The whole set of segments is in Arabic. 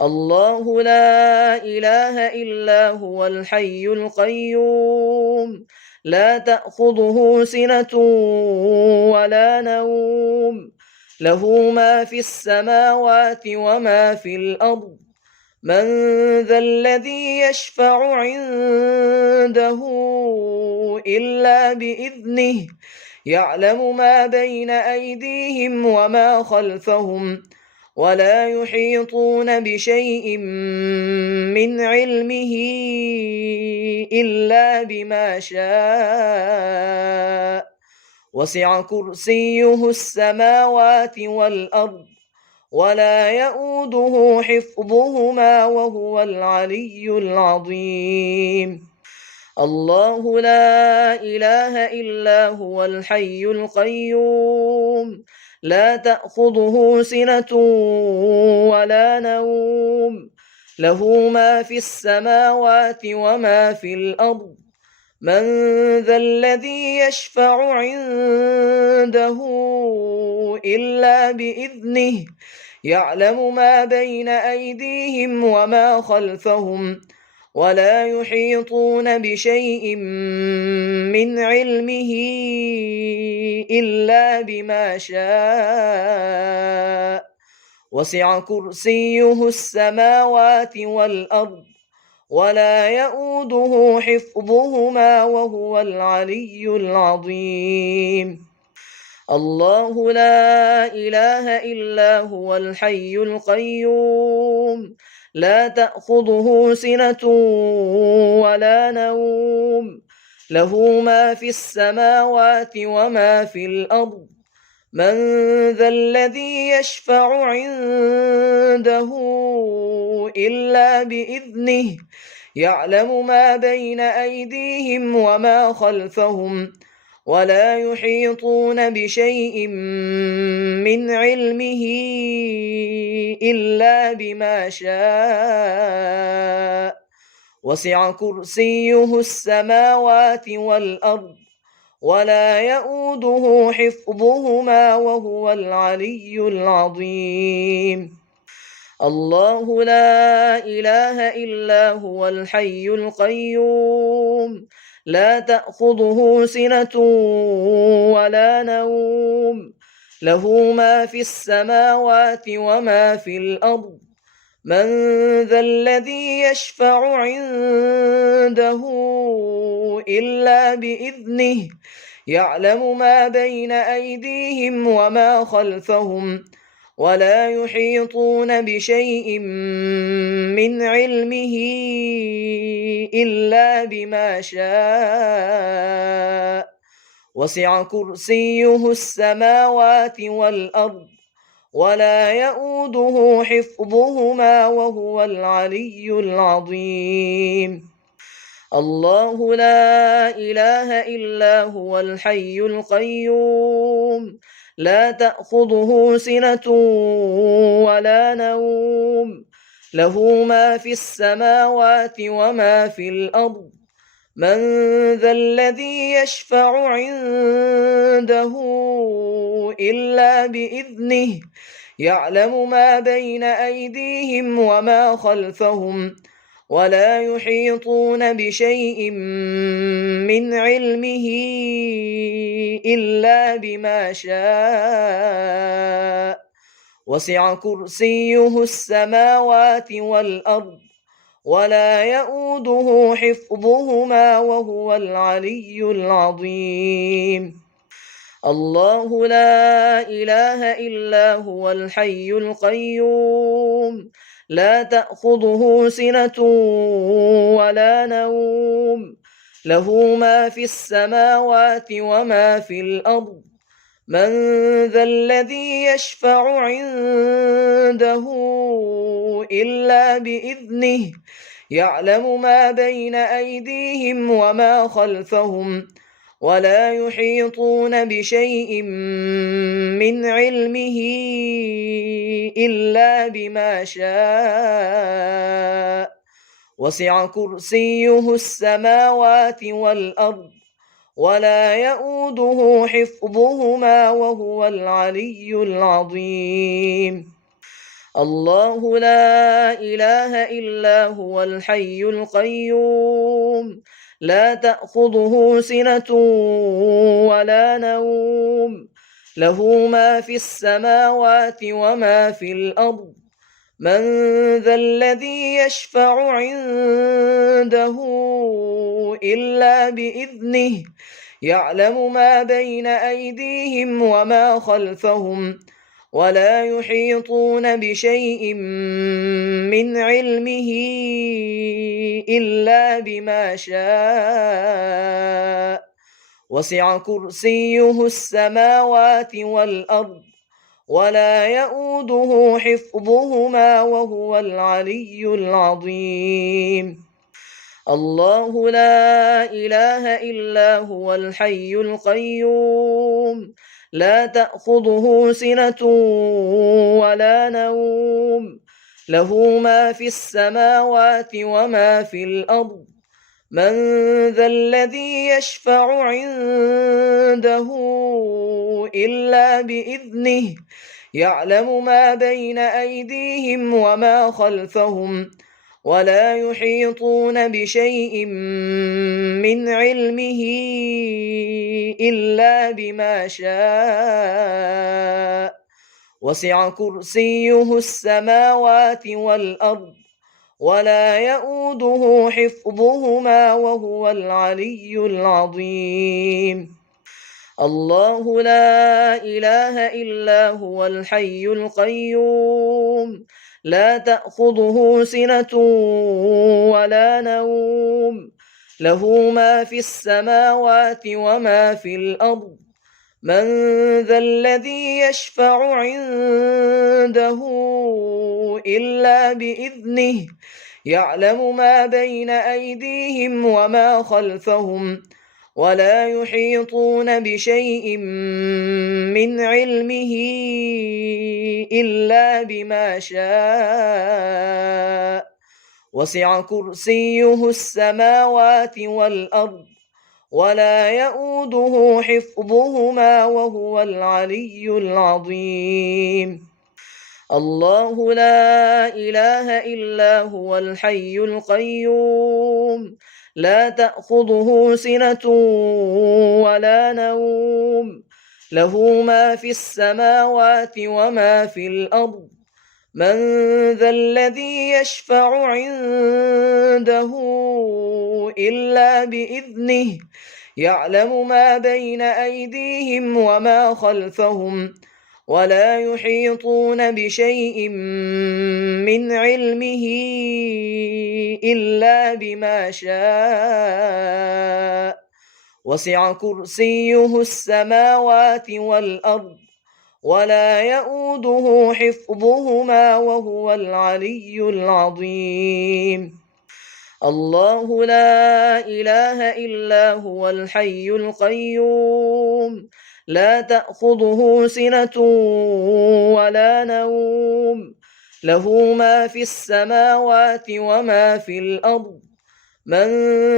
الله لا إله إلا هو الحي القيوم لا تأخذه سنة ولا نوم له ما في السماوات وما في الأرض من ذا الذي يشفع عنده إلا بإذنه يعلم ما بين أيديهم وما خلفهم ولا يحيطون بشيء من علمه إلا بما شاء وسع كرسيه السماوات والأرض ولا يؤوده حفظهما وهو العلي العظيم الله لا إله إلا هو الحي القيوم لا تأخذه سنة ولا نوم له ما في السماوات وما في الأرض من ذا الذي يشفع عنده إلا بإذنه يعلم ما بين أيديهم وما خلفهم ولا يحيطون بشيء من علمه إلا بما شاء وسع كرسيه السماوات والأرض ولا يؤوده حفظهما وهو العلي العظيم الله لا إله إلا هو الحي القيوم لا تأخذه سنة ولا نوم له ما في السماوات وما في الأرض من ذا الذي يشفع عنده إلا بإذنه يعلم ما بين أيديهم وما خلفهم ولا يحيطون بشيء من علمه إلا بما شاء وسع كرسيه السماوات والأرض ولا يؤوده حفظهما وهو العلي العظيم الله لا إله إلا هو الحي القيوم لا تأخذه سنة ولا نوم له ما في السماوات وما في الأرض من ذا الذي يشفع عنده إلا بإذنه يعلم ما بين أيديهم وما خلفهم ولا يحيطون بشيء من علمه إلا بما شاء وسع كرسيه السماوات والأرض ولا يؤوده حفظهما وهو العلي العظيم الله لا إله إلا هو الحي القيوم لا تأخذه سنة ولا نوم له ما في السماوات وما في الأرض من ذا الذي يشفع عنده إلا بإذنه يعلم ما بين أيديهم وما خلفهم ولا يحيطون بشيء من علمه إلا بما شاء وسع كرسيه السماوات والأرض ولا يؤوده حفظهما وهو العلي العظيم الله لا إله إلا هو الحي القيوم لا تأخذه سنة ولا نوم له ما في السماوات وما في الأرض من ذا الذي يشفع عنده إلا بإذنه يعلم ما بين أيديهم وما خلفهم ولا يحيطون بشيء من علمه إلا بما شاء وسع كرسيه السماوات والأرض ولا يؤوده حفظهما وهو العلي العظيم الله لا إله إلا هو الحي القيوم لا تأخذه سنة ولا نوم له ما في السماوات وما في الأرض من ذا الذي يشفع عنده إلا بإذنه يعلم ما بين أيديهم وما خلفهم ولا يحيطون بشيء من علمه إلا بما شاء وسع كرسيه السماوات والأرض ولا يؤوده حفظهما وهو العلي العظيم الله لا إله إلا هو الحي القيوم لا تأخذه سنة ولا نوم له ما في السماوات وما في الأرض من ذا الذي يشفع عنده إلا بإذنه يعلم ما بين أيديهم وما خلفهم ولا يحيطون بشيء من علمه إلا بما شاء وسع كرسيه السماوات والأرض ولا يؤوده حفظهما وهو العلي العظيم الله لا إله إلا هو الحي القيوم لا تأخذه سنة ولا نوم له ما في السماوات وما في الأرض من ذا الذي يشفع عنده إلا بإذنه يعلم ما بين أيديهم وما خلفهم ولا يحيطون بشيء من علمه إلا بما شاء وسع كرسيه السماوات والأرض ولا يؤوده حفظهما وهو العلي العظيم الله لا إله إلا هو الحي القيوم لا تأخذه سنة ولا نوم له ما في السماوات وما في الأرض من ذا الذي يشفع عنده إلا بإذنه يعلم ما بين أيديهم وما خلفهم ولا يحيطون بشيء من علمه إلا بما شاء وسع كرسيه السماوات والأرض ولا يؤوده حفظهما وهو العلي العظيم الله لا إله إلا هو الحي القيوم لا تأخذه سنة ولا نوم له ما في السماوات وما في الأرض من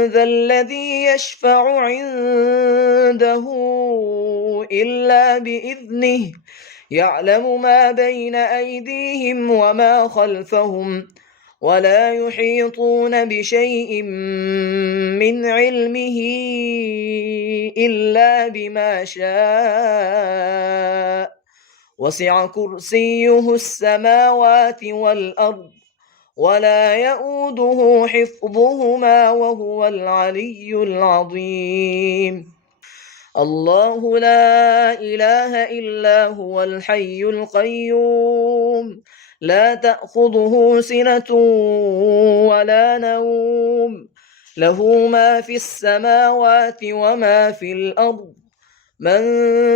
ذا الذي يشفع عنده إلا بإذنه يعلم ما بين أيديهم وما خلفهم ولا يحيطون بشيء من علمه إلا بما شاء وسع كرسيه السماوات والأرض ولا يؤوده حفظهما وهو العلي العظيم الله لا إله إلا هو الحي القيوم لا تأخذه سنة ولا نوم له ما في السماوات وما في الأرض من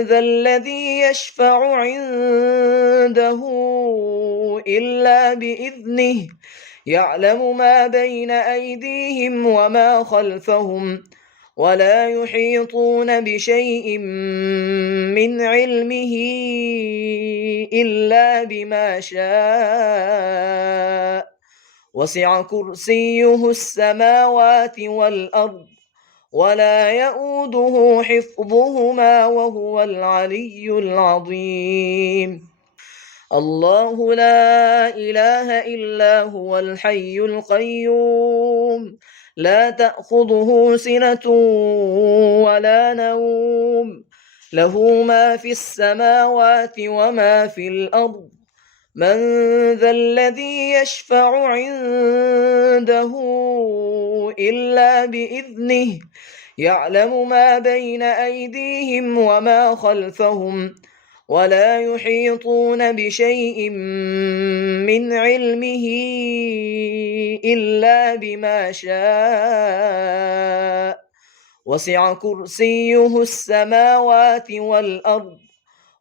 ذا الذي يشفع عنده إلا بإذنه يعلم ما بين أيديهم وما خلفهم ولا يحيطون بشيء من علمه إلا بما شاء وسع كرسيه السماوات والأرض ولا يؤوده حفظهما وهو العلي العظيم الله لا إله إلا هو الحي القيوم لا تأخذه سنة ولا نوم له ما في السماوات وما في الأرض من ذا الذي يشفع عنده إلا بإذنه يعلم ما بين أيديهم وما خلفهم ولا يحيطون بشيء من علمه إلا بما شاء وسع كرسيه السماوات والأرض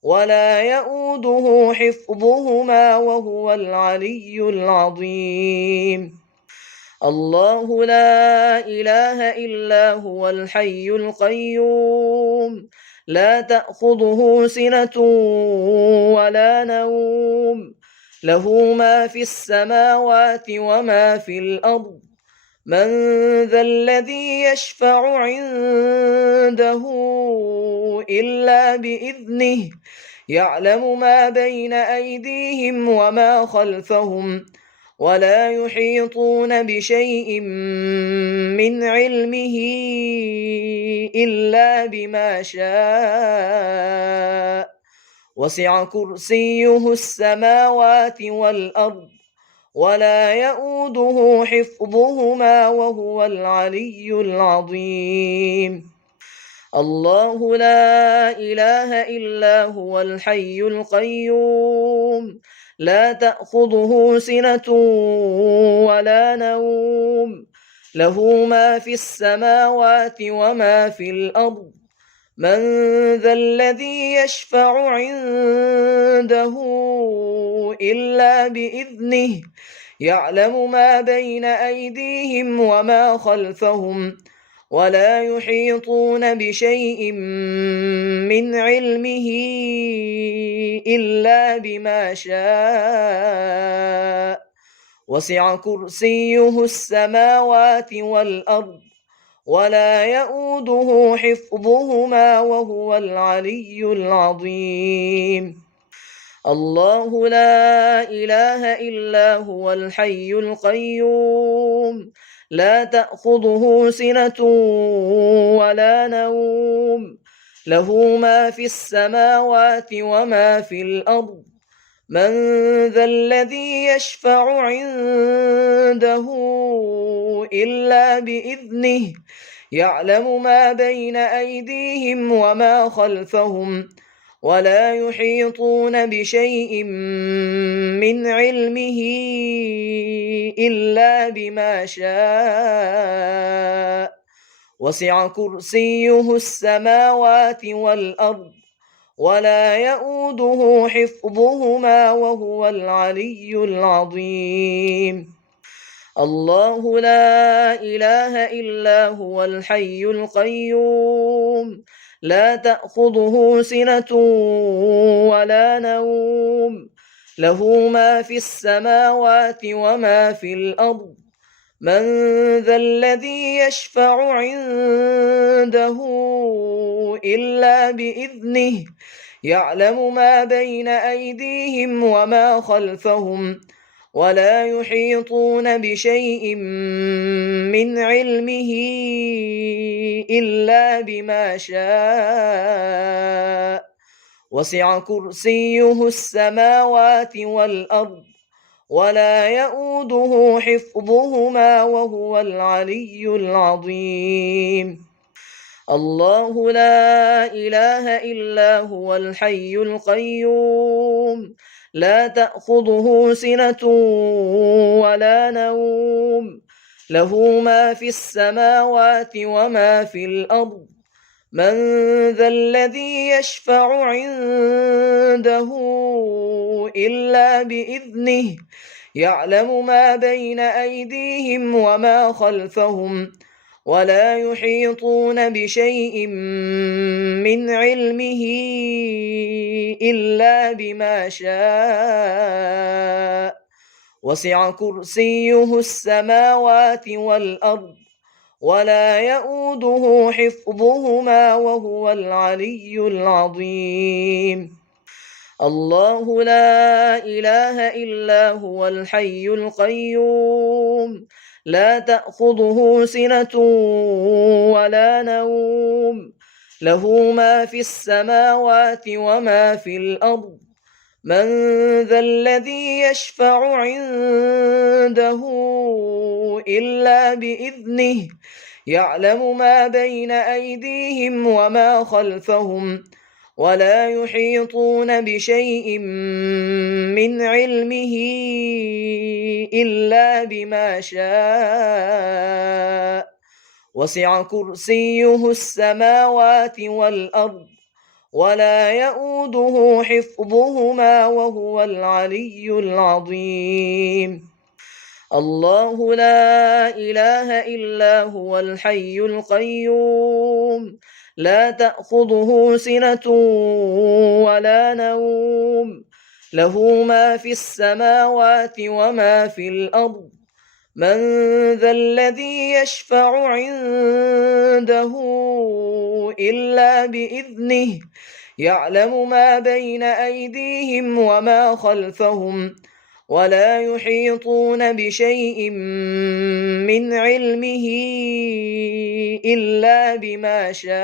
ولا يؤوده حفظهما وهو العلي العظيم الله لا إله إلا هو الحي القيوم لا تأخذه سنة ولا نوم له ما في السماوات وما في الأرض من ذا الذي يشفع عنده إلا بإذنه يعلم ما بين أيديهم وما خلفهم ولا يحيطون بشيء من علمه إلا بما شاء وسع كرسيه السماوات والأرض ولا يؤوده حفظهما وهو العلي العظيم الله لا إله إلا هو الحي القيوم لا تأخذه سنة ولا نوم له ما في السماوات وما في الأرض من ذا الذي يشفع عنده إلا بإذنه يعلم ما بين أيديهم وما خلفهم ولا يحيطون بشيء من علمه إلا بما شاء وسع كرسيه السماوات والأرض ولا يؤوده حفظهما وهو العلي العظيم الله لا إله إلا هو الحي القيوم لا تأخذه سنة ولا نوم له ما في السماوات وما في الأرض من ذا الذي يشفع عنده إلا بإذنه يعلم ما بين أيديهم وما خلفهم ولا يحيطون بشيء من علمه إلا بما شاء وسع كرسيه السماوات والأرض ولا يؤوده حفظهما وهو العلي العظيم الله لا إله إلا هو الحي القيوم لا تأخذه سنة ولا نوم له ما في السماوات وما في الأرض من ذا الذي يشفع عنده إلا بإذنه يعلم ما بين أيديهم وما خلفهم ولا يحيطون بشيء من علمه إلا بما شاء وسع كرسيه السماوات والأرض ولا يؤوده حفظهما وهو العلي العظيم الله لا إله إلا هو الحي القيوم لا تأخذه سنة ولا نوم له ما في السماوات وما في الأرض من ذا الذي يشفع عنده إلا بإذنه يعلم ما بين أيديهم وما خلفهم ولا يحيطون بشيء من علمه إلا بما شاء وسع كرسيه السماوات والأرض ولا يؤوده حفظهما وهو العلي العظيم الله لا إله إلا هو الحي القيوم لا تأخذه سنة ولا نوم له ما في السماوات وما في الأرض من ذا الذي يشفع عنده إلا بإذنه يعلم ما بين أيديهم وما خلفهم ولا يحيطون بشيء من علمه إلا بما شاء وسع كرسيه السماوات والأرض ولا يؤوده حفظهما وهو العلي العظيم الله لا إله إلا هو الحي القيوم لا تأخذه سنة ولا نوم له ما في السماوات وما في الأرض من ذا الذي يشفع عنده إلا بإذنه يعلم ما بين أيديهم وما خلفهم ولا يحيطون بشيء من علمه إلا بما شاء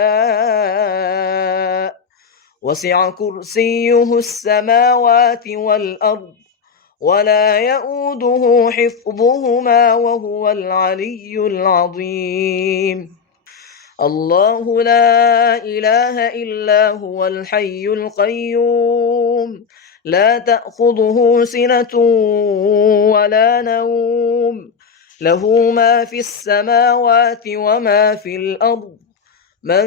وسع كرسيه السماوات والأرض ولا يؤوده حفظهما وهو العلي العظيم الله لا إله إلا هو الحي القيوم لا تأخذه سنة ولا نوم له ما في السماوات وما في الأرض من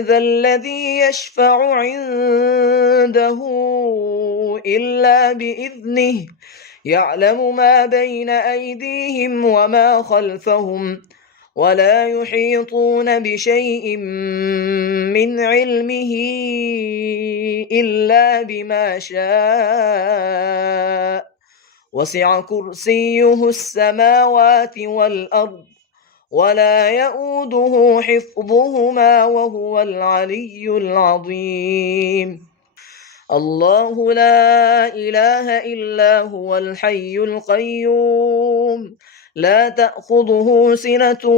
ذا الذي يشفع عنده إلا بإذنه يعلم ما بين أيديهم وما خلفهم ولا يحيطون بشيء من علمه إلا بما شاء وسع كرسيه السماوات والأرض ولا يؤوده حفظهما وهو العلي العظيم الله لا إله إلا هو الحي القيوم لا تأخذه سنة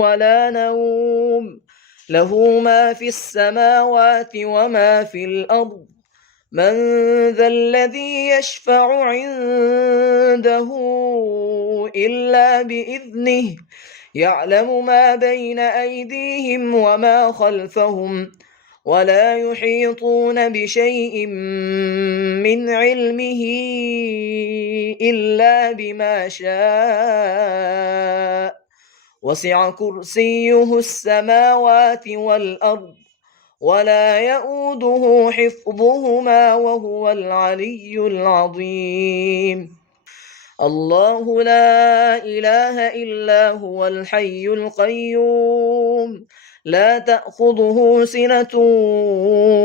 ولا نوم له ما في السماوات وما في الأرض من ذا الذي يشفع عنده إلا بإذنه يعلم ما بين أيديهم وما خلفهم ولا يحيطون بشيء من علمه إلا بما شاء وسع كرسيه السماوات والأرض ولا يؤوده حفظهما وهو العلي العظيم الله لا إله إلا هو الحي القيوم لا تأخذه سنة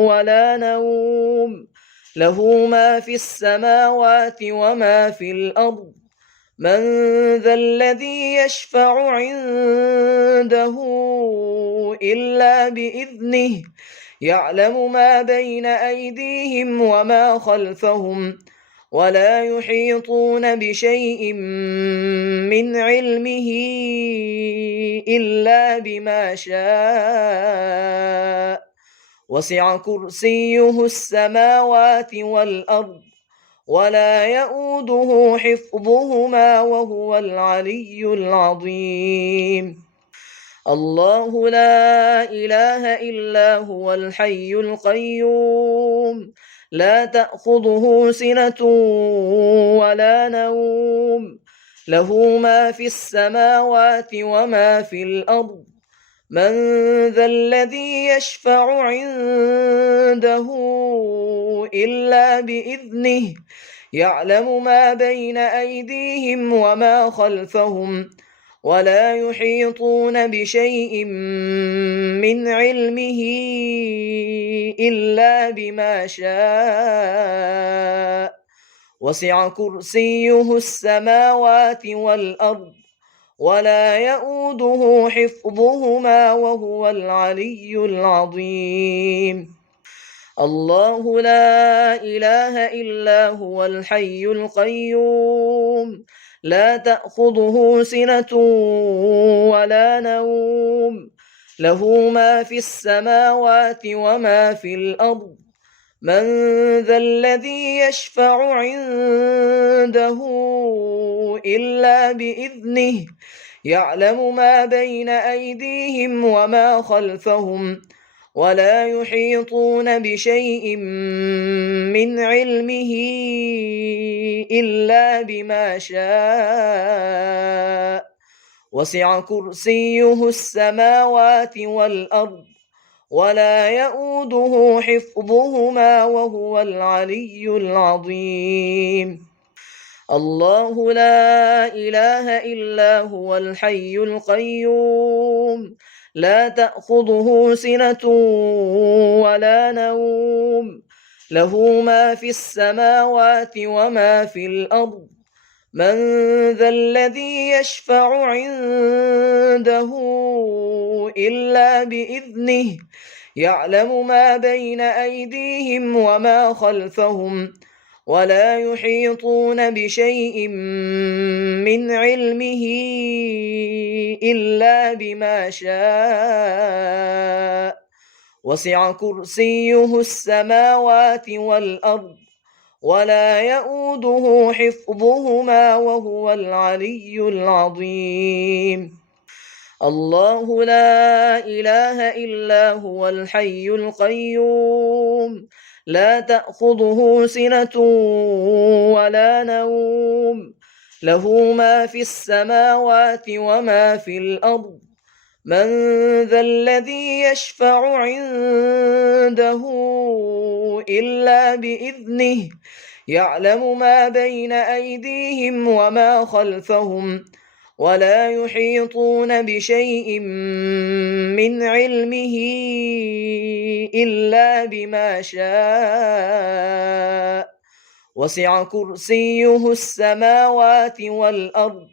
ولا نوم له ما في السماوات وما في الأرض من ذا الذي يشفع عنده إلا بإذنه يعلم ما بين أيديهم وما خلفهم ولا يحيطون بشيء من علمه إلا بما شاء وسع كرسيه السماوات والأرض ولا يؤوده حفظهما وهو العلي العظيم الله لا إله إلا هو الحي القيوم لا تأخذه سنة ولا نوم له ما في السماوات وما في الأرض من ذا الذي يشفع عنده إلا بإذنه يعلم ما بين أيديهم وما خلفهم ولا يحيطون بشيء من علمه إلا بما شاء وسع كرسيه السماوات والأرض ولا يؤوده حفظهما وهو العلي العظيم الله لا إله إلا هو الحي القيوم لا تأخذه سنة ولا نوم له ما في السماوات وما في الأرض من ذا الذي يشفع عنده إلا بإذنه يعلم ما بين أيديهم وما خلفهم ولا يحيطون بشيء من علمه إلا بما شاء وسع كرسيه السماوات والأرض ولا يؤوده حفظهما وهو العلي العظيم الله لا إله إلا هو الحي القيوم لا تأخذه سنة ولا نوم له ما في السماوات وما في الأرض من ذا الذي يشفع عنده إلا بإذنه يعلم ما بين أيديهم وما خلفهم ولا يحيطون بشيء من علمه إلا بما شاء وسع كرسيه السماوات والأرض ولا يؤوده حفظهما وهو العلي العظيم الله لا إله إلا هو الحي القيوم لا تأخذه سنة ولا نوم له ما في السماوات وما في الأرض من ذا الذي يشفع عنده إلا بإذنه يعلم ما بين أيديهم وما خلفهم ولا يحيطون بشيء من علمه إلا بما شاء وسع كرسيه السماوات والأرض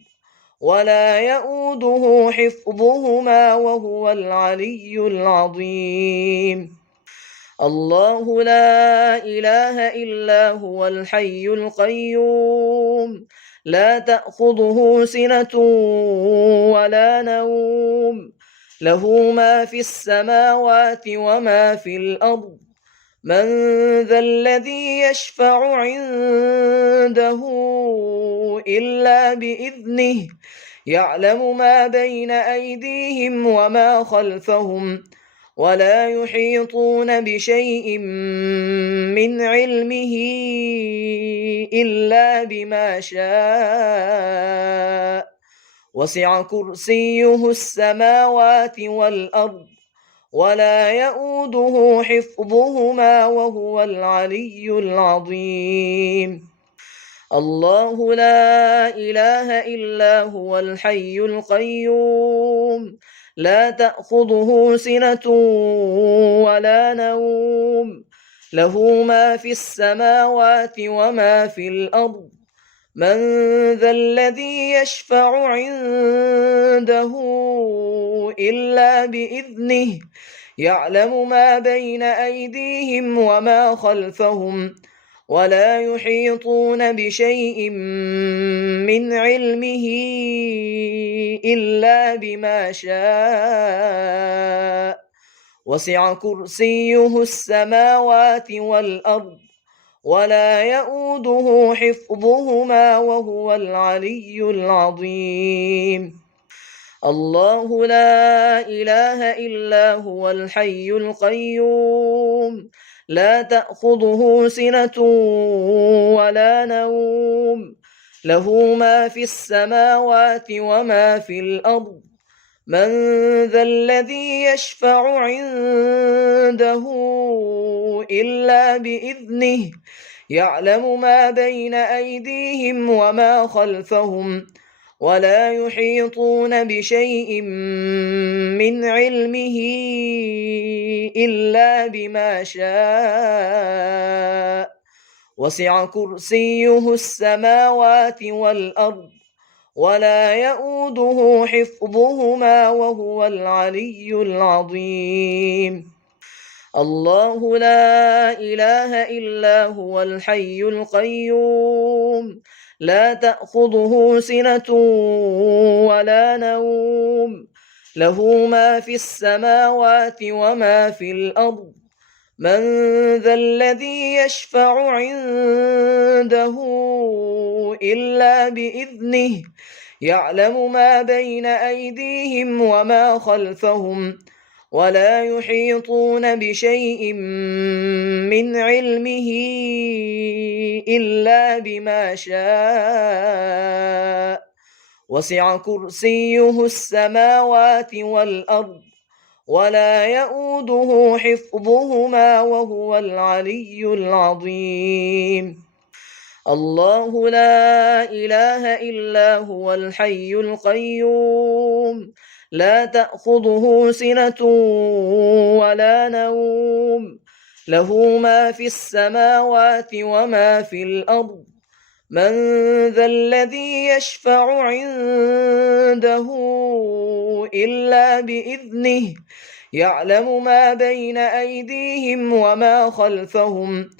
ولا يؤوده حفظهما وهو العلي العظيم الله لا إله إلا هو الحي القيوم لا تأخذه سنة ولا نوم له ما في السماوات وما في الأرض من ذا الذي يشفع عنده إلا بإذنه يعلم ما بين أيديهم وما خلفهم ولا يحيطون بشيء من علمه إلا بما شاء وسع كرسيه السماوات والأرض ولا يؤوده حفظهما وهو العلي العظيم الله لا إله إلا هو الحي القيوم لا تأخذه سنة ولا نوم له ما في السماوات وما في الأرض من ذا الذي يشفع عنده إلا بإذنه يعلم ما بين أيديهم وما خلفهم ولا يحيطون بشيء من علمه إلا بما شاء وسع كرسيه السماوات والأرض ولا يؤوده حفظهما وهو العلي العظيم الله لا إله إلا هو الحي القيوم لا تأخذه سنة ولا نوم له ما في السماوات وما في الأرض من ذا الذي يشفع عنده إلا بإذنه يعلم ما بين أيديهم وما خلفهم ولا يحيطون بشيء من علمه إلا بما شاء وسع كرسيه السماوات والأرض ولا يؤوده حفظهما وهو العلي العظيم الله لا إله إلا هو الحي القيوم لا تأخذه سنة ولا نوم له ما في السماوات وما في الأرض من ذا الذي يشفع عنده إلا بإذنه يعلم ما بين أيديهم وما خلفهم ولا يحيطون بشيء من علمه إلا بما شاء وسع كرسيه السماوات والأرض ولا يؤوده حفظهما وهو العلي العظيم الله لا إله إلا هو الحي القيوم لا تأخذه سنة ولا نوم له ما في السماوات وما في الأرض من ذا الذي يشفع عنده إلا بإذنه يعلم ما بين أيديهم وما خلفهم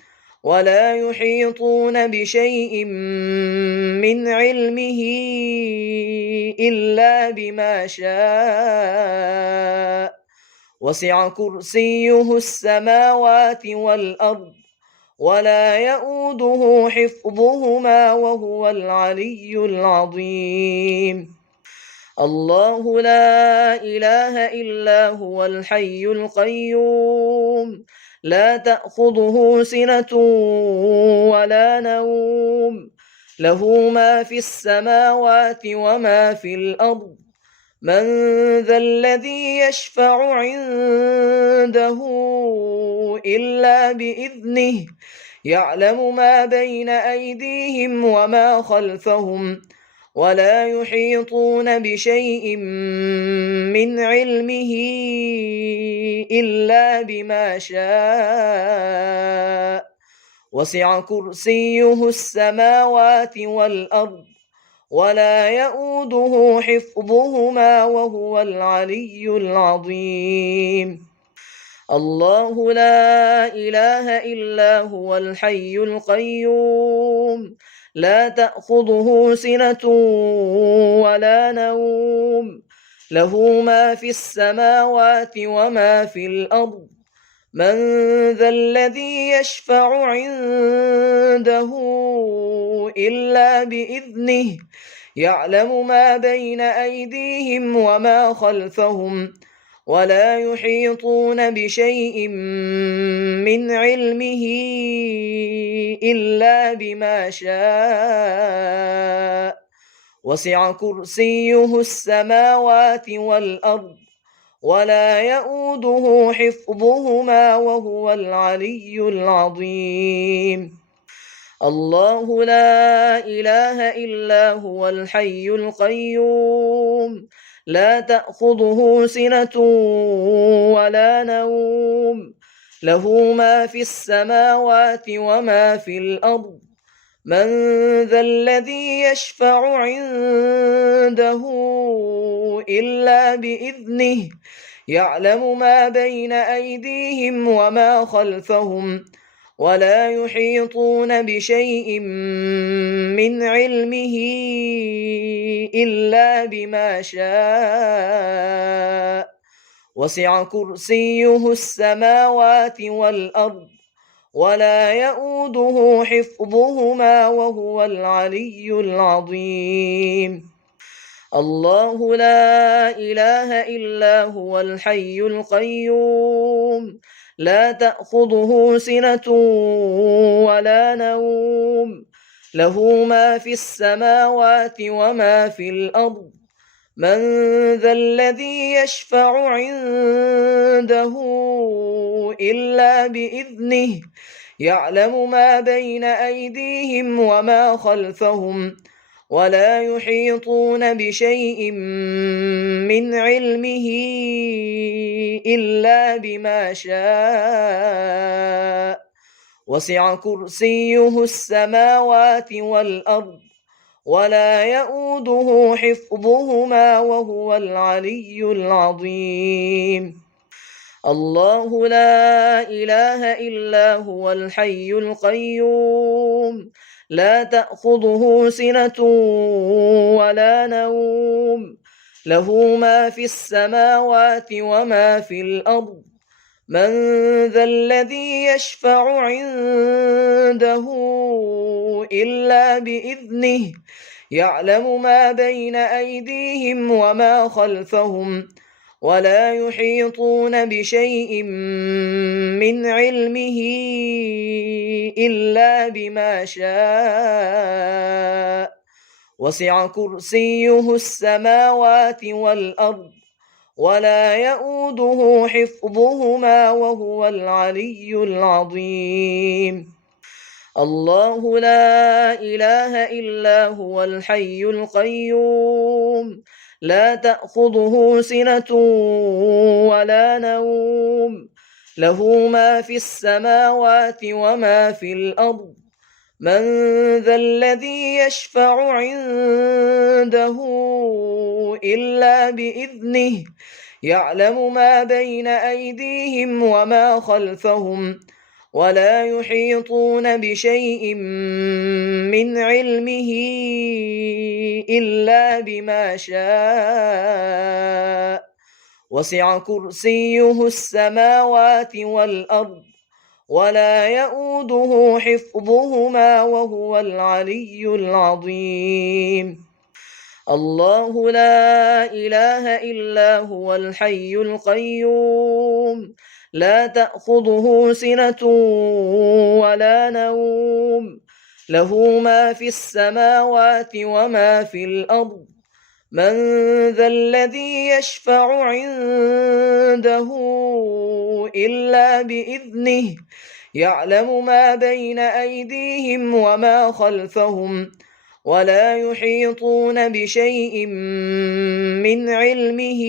ولا يحيطون بشيء من علمه إلا بما شاء وسع كرسيه السماوات والأرض ولا يؤوده حفظهما وهو العلي العظيم الله لا إله إلا هو الحي القيوم لا تأخذه سنة ولا نوم له ما في السماوات وما في الأرض من ذا الذي يشفع عنده إلا بإذنه يعلم ما بين أيديهم وما خلفهم ولا يحيطون بشيء من علمه إلا بما شاء وسع كرسيه السماوات والأرض ولا يؤوده حفظهما وهو العلي العظيم الله لا إله إلا هو الحي القيوم لا تأخذه سنة ولا نوم له ما في السماوات وما في الأرض من ذا الذي يشفع عنده إلا بإذنه يعلم ما بين أيديهم وما خلفهم ولا يحيطون بشيء من علمه إلا بما شاء وسع كرسيه السماوات والأرض ولا يؤوده حفظهما وهو العلي العظيم الله لا إله إلا هو الحي القيوم لا تأخذه سنة ولا نوم له ما في السماوات وما في الأرض من ذا الذي يشفع عنده إلا بإذنه يعلم ما بين أيديهم وما خلفهم ولا يحيطون بشيء من علمه إلا بما شاء وسع كرسيه السماوات والأرض ولا يؤوده حفظهما وهو العلي العظيم الله لا إله إلا هو الحي القيوم لا تأخذه سنة ولا نوم له ما في السماوات وما في الأرض من ذا الذي يشفع عنده إلا بإذنه يعلم ما بين أيديهم وما خلفهم ولا يحيطون بشيء من علمه إلا بما شاء وسع كرسيه السماوات والأرض ولا يؤوده حفظهما وهو العلي العظيم الله لا إله إلا هو الحي القيوم لا تأخذه سنة ولا نوم له ما في السماوات وما في الأرض من ذا الذي يشفع عنده إلا بإذنه يعلم ما بين أيديهم وما خلفهم ولا يحيطون بشيء من علمه إلا بما شاء وسع كرسيه السماوات والأرض ولا يؤوده حفظهما وهو العلي العظيم الله لا إله إلا هو الحي القيوم لا تأخذه سنة ولا نوم له ما في السماوات وما في الأرض من ذا الذي يشفع عنده إلا بإذنه يعلم ما بين أيديهم وما خلفهم ولا يحيطون بشيء من علمه إلا بما شاء وسع كرسيه السماوات والأرض ولا يؤوده حفظهما وهو العلي العظيم الله لا إله إلا هو الحي القيوم لا تأخذه سنة ولا نوم له ما في السماوات وما في الأرض من ذا الذي يشفع عنده إلا بإذنه يعلم ما بين أيديهم وما خلفهم ولا يحيطون بشيء من علمه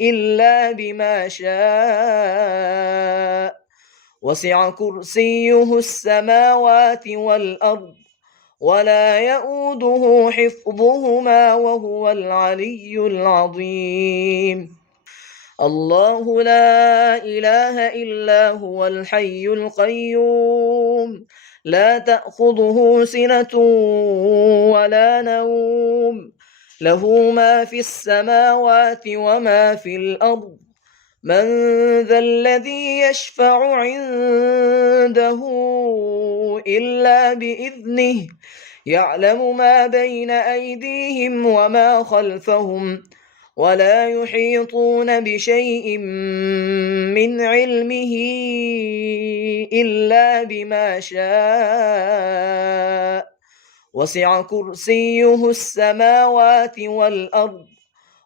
إلا بما شاء وسع كرسيه السماوات والأرض ولا يؤوده حفظهما وهو العلي العظيم الله لا إله إلا هو الحي القيوم لا تأخذه سنة ولا نوم له ما في السماوات وما في الأرض من ذا الذي يشفع عنده إلا بإذنه يعلم ما بين أيديهم وما خلفهم ولا يحيطون بشيء من علمه إلا بما شاء وسع كرسيه السماوات والأرض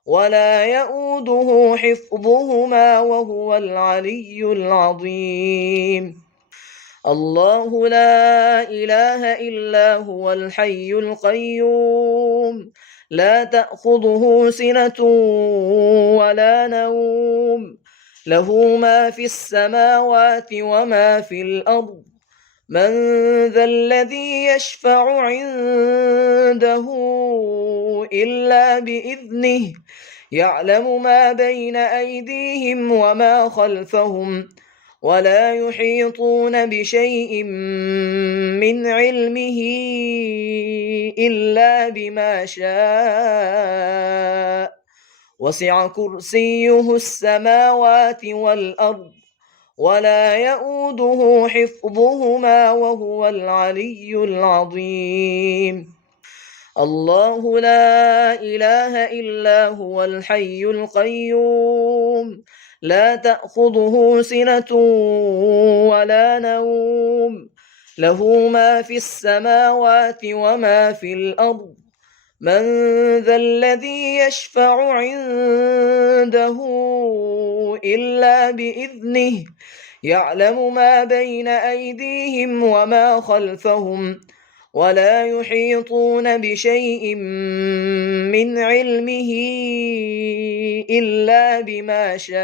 ولا يؤوده حفظهما وهو العلي العظيم الله لا إله إلا هو الحي القيوم لا تأخذه سنة ولا نوم له ما في السماوات وما في الأرض من ذا الذي يشفع عنده إلا بإذنه يعلم ما بين أيديهم وما خلفهم ولا يحيطون بشيء من علمه إلا بما شاء وسع كرسيه السماوات والأرض ولا يؤوده حفظهما وهو العلي العظيم الله لا إله إلا هو الحي القيوم لا تأخذه سنة ولا نوم له ما في السماوات وما في الأرض من ذا الذي يشفع عنده إلا بإذنه يعلم ما بين أيديهم وما خلفهم ولا يحيطون بشيء من علمه إلا بما شاء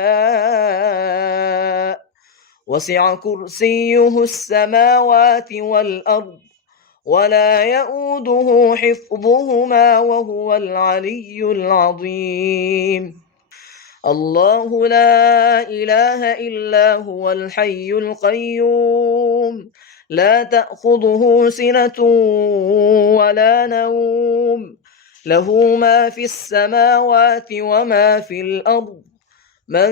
وسع كرسيه السماوات والأرض ولا يؤوده حفظهما وهو العلي العظيم الله لا إله إلا هو الحي القيوم لا تأخذه سنة ولا نوم له ما في السماوات وما في الأرض من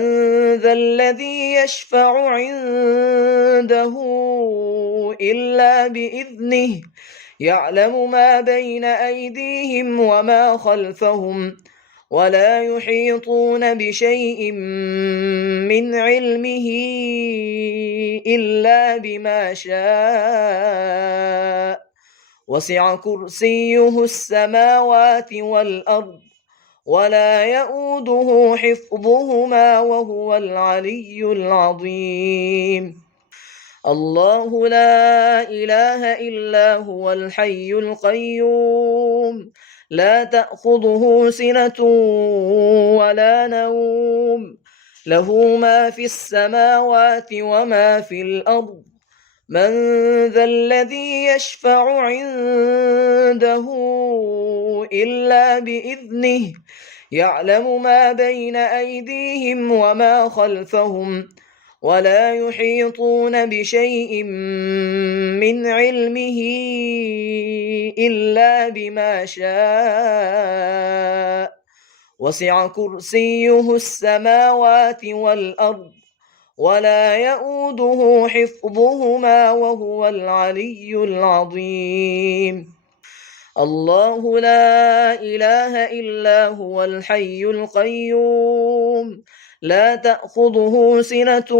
ذا الذي يشفع عنده إلا بإذنه يعلم ما بين أيديهم وما خلفهم ولا يحيطون بشيء من علمه إلا بما شاء وسع كرسيه السماوات والأرض ولا يؤوده حفظهما وهو العلي العظيم الله لا إله إلا هو الحي القيوم لا تأخذه سنة ولا نوم له ما في السماوات وما في الأرض من ذا الذي يشفع عنده إلا بإذنه يعلم ما بين أيديهم وما خلفهم ولا يحيطون بشيء من علمه إلا بما شاء وسع كرسيه السماوات والأرض ولا يؤوده حفظهما وهو العلي العظيم الله لا إله إلا هو الحي القيوم لا تأخذه سنة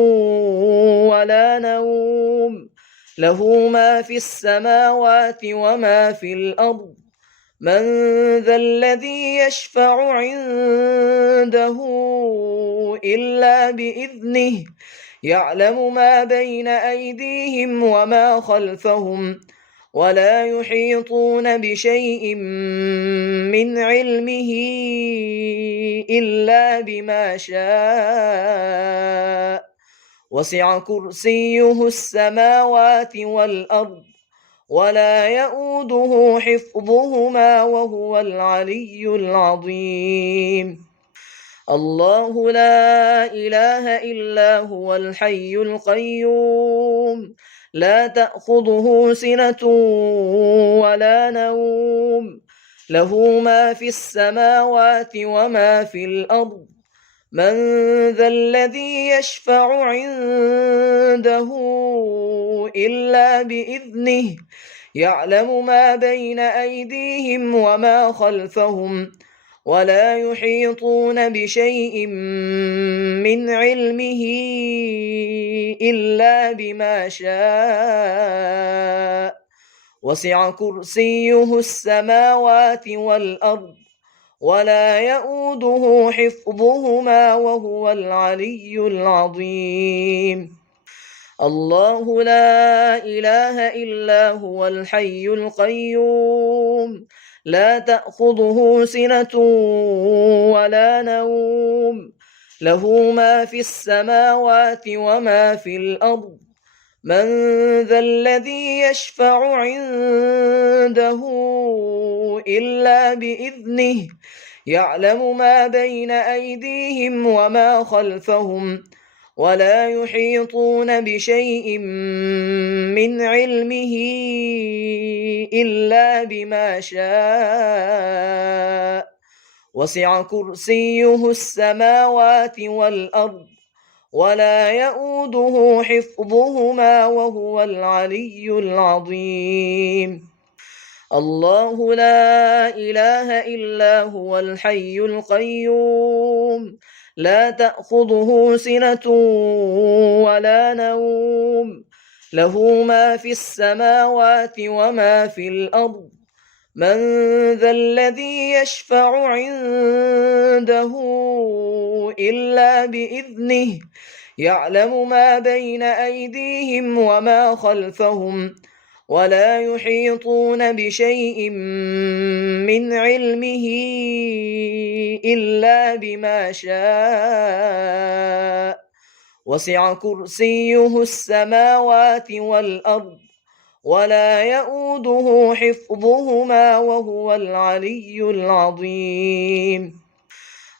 ولا نوم له ما في السماوات وما في الأرض من ذا الذي يشفع عنده إلا بإذنه يعلم ما بين أيديهم وما خلفهم ولا يحيطون بشيء من علمه إلا بما شاء وسع كرسيه السماوات والأرض ولا يؤوده حفظهما وهو العلي العظيم الله لا إله إلا هو الحي القيوم لا تأخذه سنة ولا نوم له ما في السماوات وما في الأرض من ذا الذي يشفع عنده إلا بإذنه يعلم ما بين أيديهم وما خلفهم ولا يحيطون بشيء من علمه إلا بما شاء وسع كرسيه السماوات والأرض ولا يؤوده حفظهما وهو العلي العظيم الله لا إله إلا هو الحي القيوم لا تأخذه سنة ولا نوم له ما في السماوات وما في الأرض من ذا الذي يشفع عنده إلا بإذنه يعلم ما بين أيديهم وما خلفهم ولا يحيطون بشيء من علمه إلا بما شاء وسع كرسيه السماوات والأرض ولا يؤوده حفظهما وهو العلي العظيم الله لا إله إلا هو الحي القيوم لا تأخذه سنة ولا نوم له ما في السماوات وما في الأرض من ذا الذي يشفع عنده إلا بإذنه يعلم ما بين أيديهم وما خلفهم ولا يحيطون بشيء من علمه إلا بما شاء وسع كرسيه السماوات والأرض ولا يؤوده حفظهما وهو العلي العظيم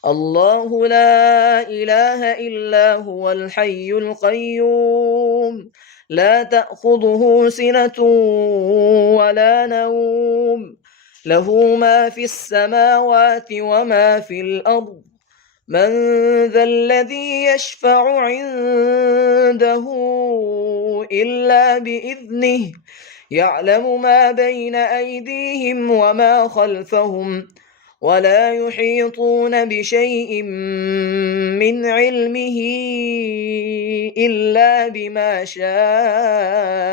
الله لا إله إلا هو الحي القيوم لا تأخذه سنة ولا نوم له ما في السماوات وما في الأرض من ذا الذي يشفع عنده إلا بإذنه يعلم ما بين أيديهم وما خلفهم ولا يحيطون بشيء من علمه إلا بما شاء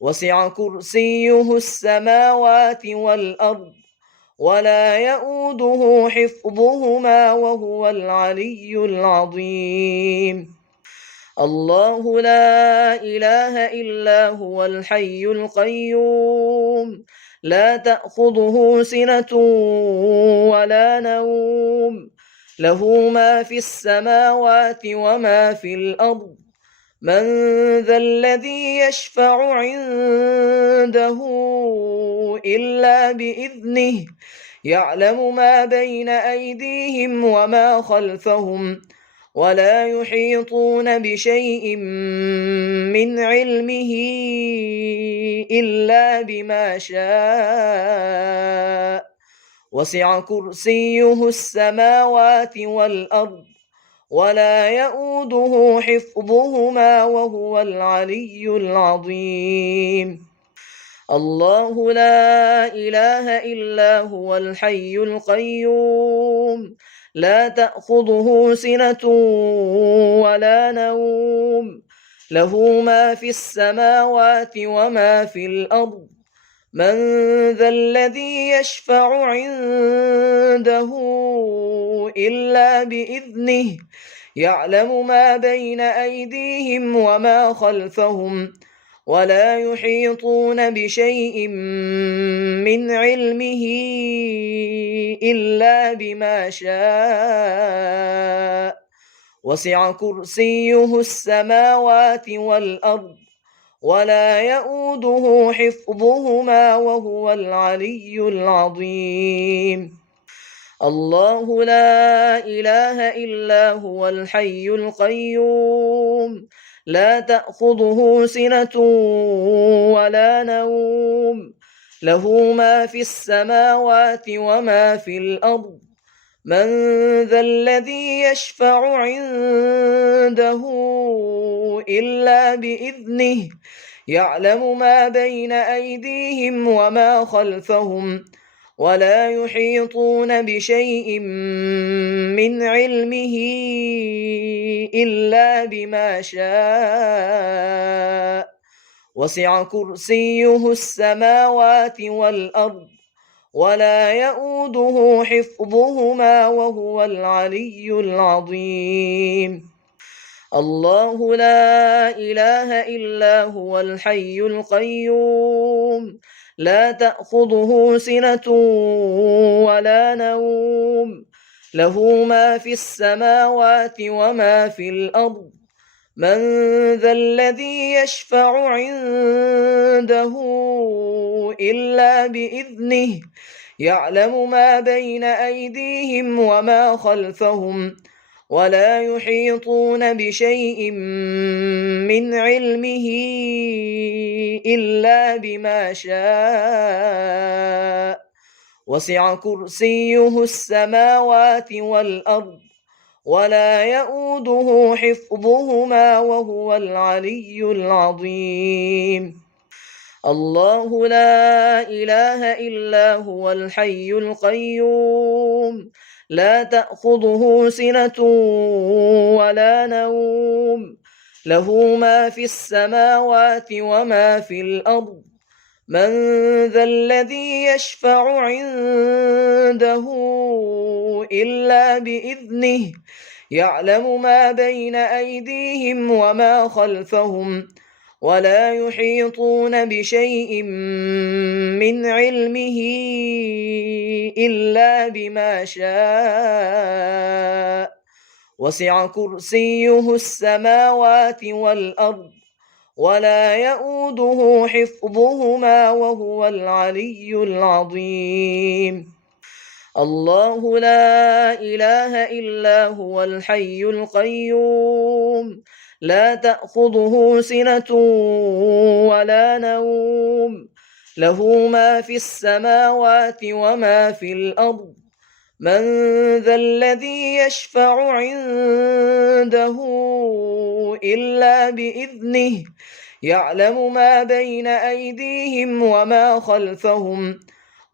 وسع كرسيه السماوات والأرض ولا يؤوده حفظهما وهو العلي العظيم الله لا إله إلا هو الحي القيوم لا تأخذه سنة ولا نوم له ما في السماوات وما في الأرض من ذا الذي يشفع عنده إلا بإذنه يعلم ما بين أيديهم وما خلفهم ولا يحيطون بشيء من علمه إلا بما شاء وسع كرسيه السماوات والأرض ولا يؤوده حفظهما وهو العلي العظيم الله لا إله إلا هو الحي القيوم لا تأخذه سنة ولا نوم له ما في السماوات وما في الأرض من ذا الذي يشفع عنده إلا بإذنه يعلم ما بين أيديهم وما خلفهم ولا يحيطون بشيء من علمه إلا بما شاء وسع كرسيه السماوات والأرض ولا يؤوده حفظهما وهو العلي العظيم الله لا إله إلا هو الحي القيوم لا تأخذه سنة ولا نوم له ما في السماوات وما في الأرض من ذا الذي يشفع عنده إلا بإذنه يعلم ما بين أيديهم وما خلفهم ولا يحيطون بشيء من علمه إلا بما شاء وسع كرسيه السماوات والأرض ولا يؤوده حفظهما وهو العلي العظيم الله لا إله إلا هو الحي القيوم لا تأخذه سنة ولا نوم له ما في السماوات وما في الأرض من ذا الذي يشفع عنده إلا بإذنه يعلم ما بين أيديهم وما خلفهم ولا يحيطون بشيء من علمه إلا بما شاء وسع كرسيه السماوات والأرض ولا يؤوده حفظهما وهو العلي العظيم الله لا إله إلا هو الحي القيوم لا تأخذه سنة ولا نوم له ما في السماوات وما في الأرض من ذا الذي يشفع عنده إلا بإذنه يعلم ما بين أيديهم وما خلفهم ولا يحيطون بشيء من علمه إلا بما شاء وسع كرسيه السماوات والأرض ولا يؤوده حفظهما وهو العلي العظيم الله لا إله إلا هو الحي القيوم لا تأخذه سنة ولا نوم له ما في السماوات وما في الأرض من ذا الذي يشفع عنده إلا بإذنه يعلم ما بين أيديهم وما خلفهم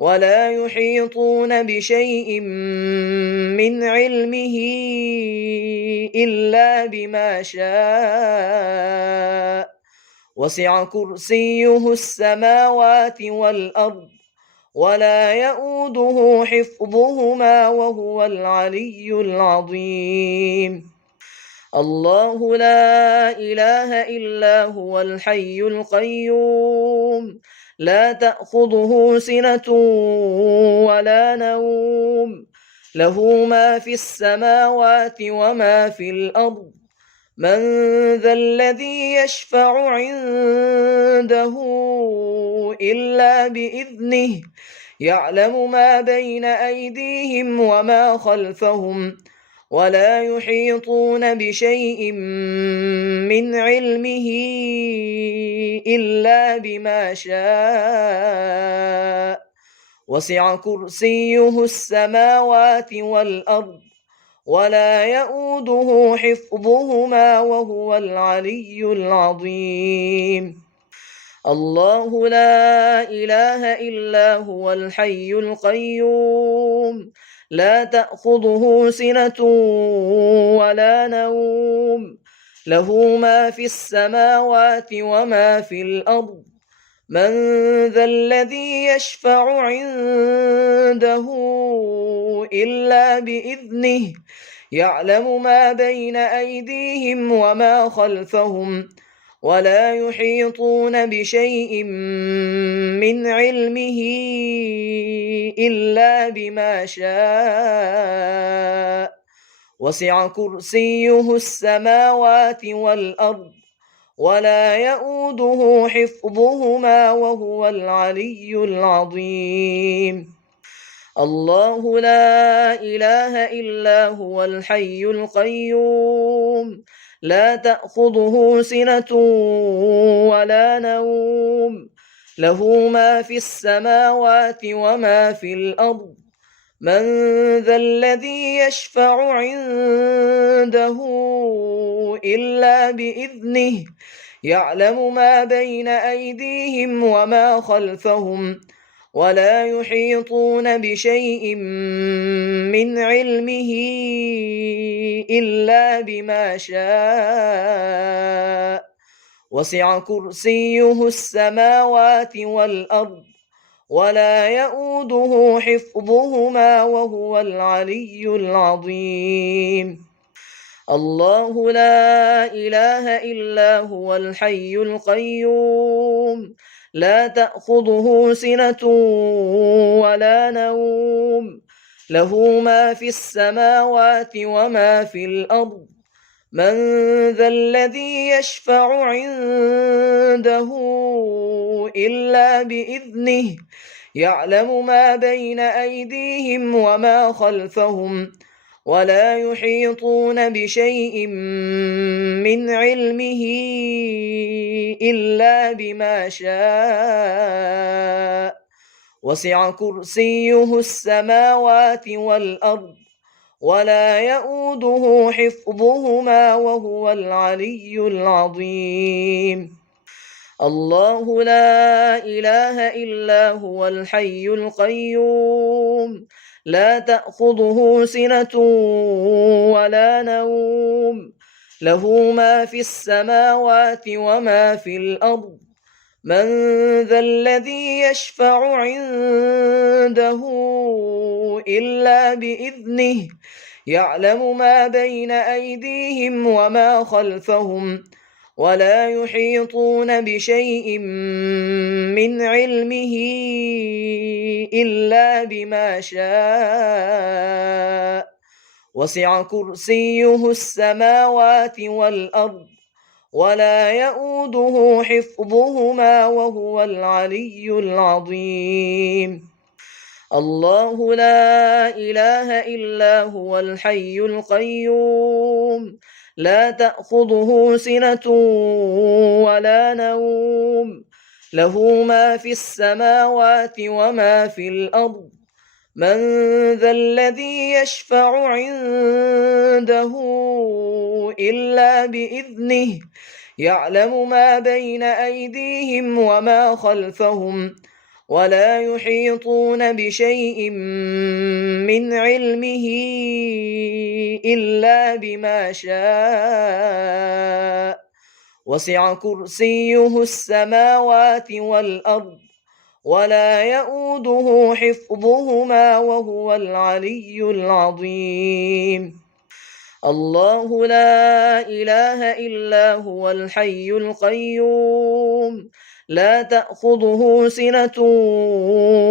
ولا يحيطون بشيء من علمه إلا بما شاء وسع كرسيه السماوات والأرض ولا يؤوده حفظهما وهو العلي العظيم الله لا إله إلا هو الحي القيوم لا تأخذه سنة ولا نوم له ما في السماوات وما في الأرض من ذا الذي يشفع عنده إلا بإذنه يعلم ما بين أيديهم وما خلفهم ولا يحيطون بشيء من علمه إلا بما شاء وسع كرسيه السماوات والأرض ولا يؤوده حفظهما وهو العلي العظيم الله لا إله إلا هو الحي القيوم لا تأخذه سنة ولا نوم له ما في السماوات وما في الأرض من ذا الذي يشفع عنده إلا بإذنه يعلم ما بين أيديهم وما خلفهم ولا يحيطون بشيء من علمه إلا بما شاء وسع كرسيه السماوات والأرض ولا يؤوده حفظهما وهو العلي العظيم الله لا إله إلا هو الحي القيوم لا تأخذه سنة ولا نوم له ما في السماوات وما في الأرض من ذا الذي يشفع عنده إلا بإذنه يعلم ما بين أيديهم وما خلفهم ولا يحيطون بشيء من علمه إلا بما شاء وسع كرسيه السماوات والأرض ولا يؤوده حفظهما وهو العلي العظيم الله لا إله إلا هو الحي القيوم لا تأخذه سنة ولا نوم له ما في السماوات وما في الأرض من ذا الذي يشفع عنده إلا بإذنه يعلم ما بين أيديهم وما خلفهم ولا يحيطون بشيء من علمه إلا بما شاء وسع كرسيه السماوات والأرض ولا يؤوده حفظهما وهو العلي العظيم الله لا إله إلا هو الحي القيوم لا تأخذه سنة ولا نوم له ما في السماوات وما في الأرض من ذا الذي يشفع عنده إلا بإذنه يعلم ما بين أيديهم وما خلفهم ولا يحيطون بشيء من علمه إلا بما شاء وسع كرسيه السماوات والأرض ولا يؤوده حفظهما وهو العلي العظيم الله لا إله إلا هو الحي القيوم لا تأخذه سنة ولا نوم له ما في السماوات وما في الأرض من ذا الذي يشفع عنده إلا بإذنه يعلم ما بين أيديهم وما خلفهم ولا يحيطون بشيء من علمه إلا بما شاء وسع كرسيه السماوات والأرض ولا يؤوده حفظهما وهو العلي العظيم الله لا إله إلا هو الحي القيوم لا تأخذه سنة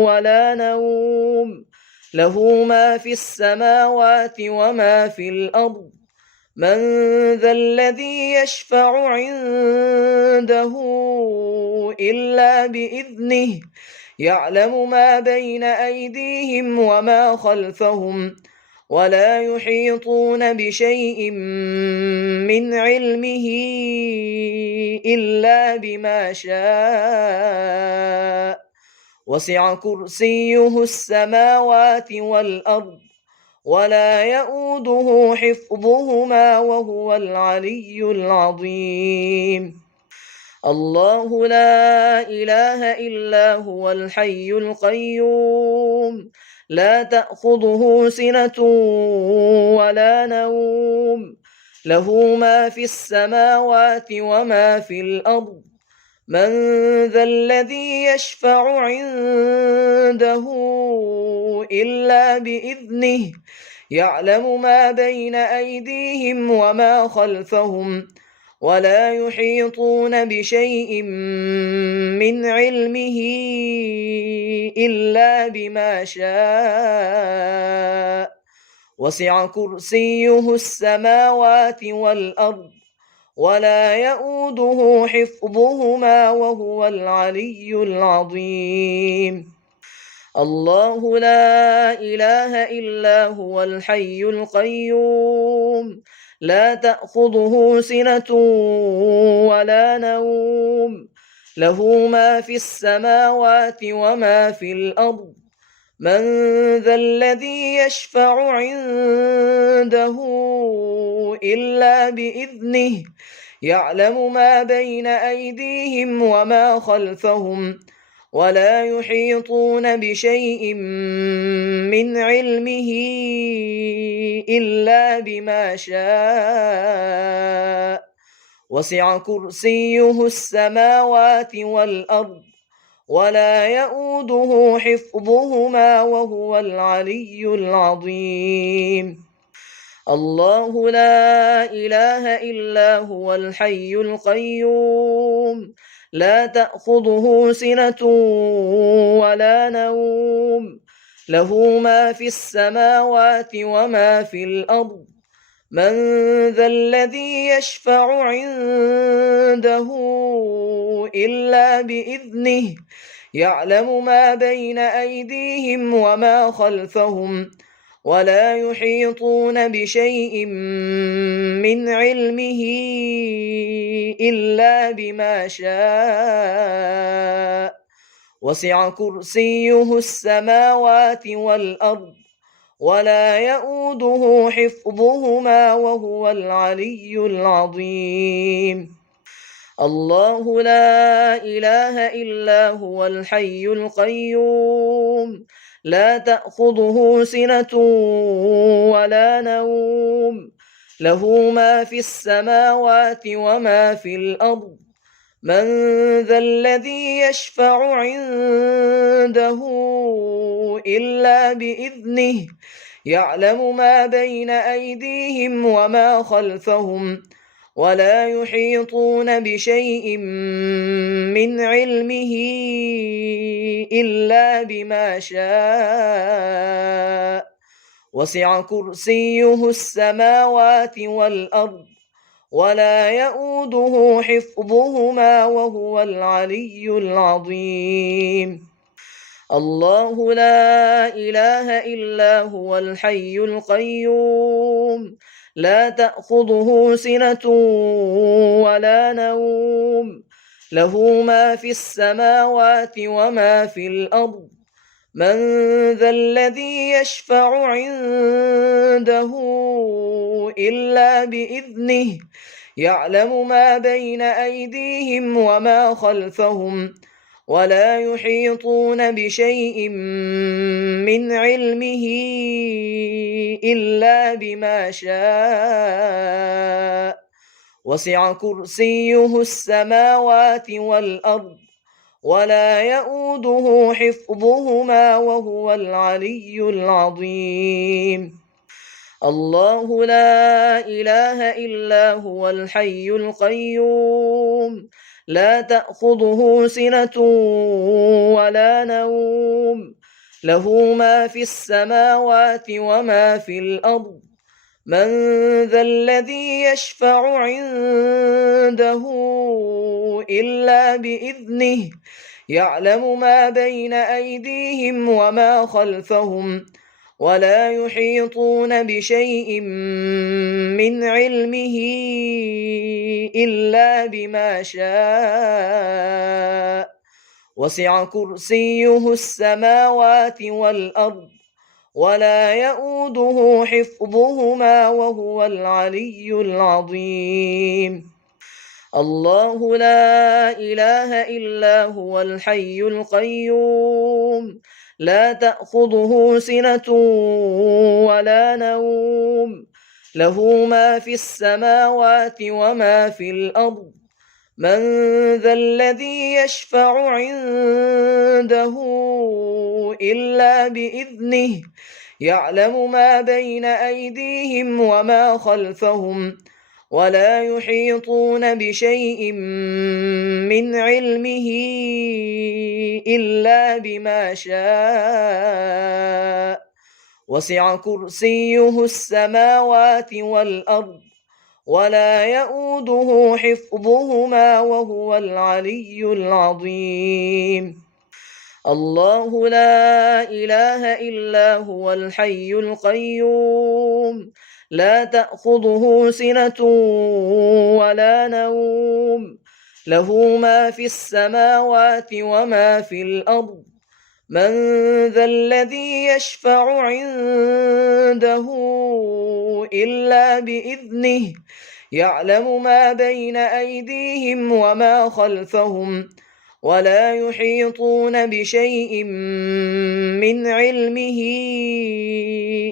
ولا نوم له ما في السماوات وما في الأرض من ذا الذي يشفع عنده إلا بإذنه يعلم ما بين أيديهم وما خلفهم ولا يحيطون بشيء من علمه إلا بما شاء وسع كرسيه السماوات والأرض ولا يؤوده حفظهما وهو العلي العظيم الله لا إله إلا هو الحي القيوم لا تأخذه سنة ولا نوم له ما في السماوات وما في الأرض من ذا الذي يشفع عنده إلا بإذنه يعلم ما بين أيديهم وما خلفهم ولا يحيطون بشيء من علمه إلا بما شاء وسع كرسيه السماوات والأرض ولا يؤوده حفظهما وهو العلي العظيم الله لا إله إلا هو الحي القيوم لا تأخذه سنة ولا نوم له ما في السماوات وما في الأرض من ذا الذي يشفع عنده إلا بإذنه يعلم ما بين أيديهم وما خلفهم ولا يحيطون بشيء من علمه إلا بما شاء وسع كرسيه السماوات والأرض ولا يؤوده حفظهما وهو العلي العظيم الله لا إله إلا هو الحي القيوم لا تأخذه سنة ولا نوم له ما في السماوات وما في الأرض من ذا الذي يشفع عنده إلا بإذنه يعلم ما بين أيديهم وما خلفهم ولا يحيطون بشيء من علمه إلا بما شاء وسع كرسيه السماوات والأرض ولا يؤوده حفظهما وهو العلي العظيم الله لا إله إلا هو الحي القيوم لا تأخذه سنة ولا نوم له ما في السماوات وما في الأرض من ذا الذي يشفع عنده إلا بإذنه يعلم ما بين أيديهم وما خلفهم ولا يحيطون بشيء من علمه إلا بما شاء وسع كرسيه السماوات والأرض ولا يؤوده حفظهما وهو العلي العظيم الله لا إله إلا هو الحي القيوم لا تأخذه سنة ولا نوم له ما في السماوات وما في الأرض من ذا الذي يشفع عنده إلا بإذنه يعلم ما بين أيديهم وما خلفهم ولا يحيطون بشيء من علمه إلا بما شاء وسع كرسيه السماوات والأرض ولا يؤوده حفظهما وهو العلي العظيم الله لا إله إلا هو الحي القيوم لا تأخذه سنة ولا نوم له ما في السماوات وما في الأرض من ذا الذي يشفع عنده إلا بإذنه يعلم ما بين أيديهم وما خلفهم ولا يحيطون بشيء من علمه إلا بما شاء وسع كرسيه السماوات والأرض ولا يؤوده حفظهما وهو العلي العظيم الله لا إله إلا هو الحي القيوم لا تأخذه سنة ولا نوم له ما في السماوات وما في الأرض من ذا الذي يشفع عنده إلا بإذنه يعلم ما بين أيديهم وما خلفهم ولا يحيطون بشيء من علمه إلا بما شاء وسع كرسيه السماوات والأرض ولا يؤوده حفظهما وهو العلي العظيم الله لا إله إلا هو الحي القيوم لا تأخذه سنة ولا نوم له ما في السماوات وما في الأرض من ذا الذي يشفع عنده إلا بإذنه يعلم ما بين أيديهم وما خلفهم ولا يحيطون بشيء من علمه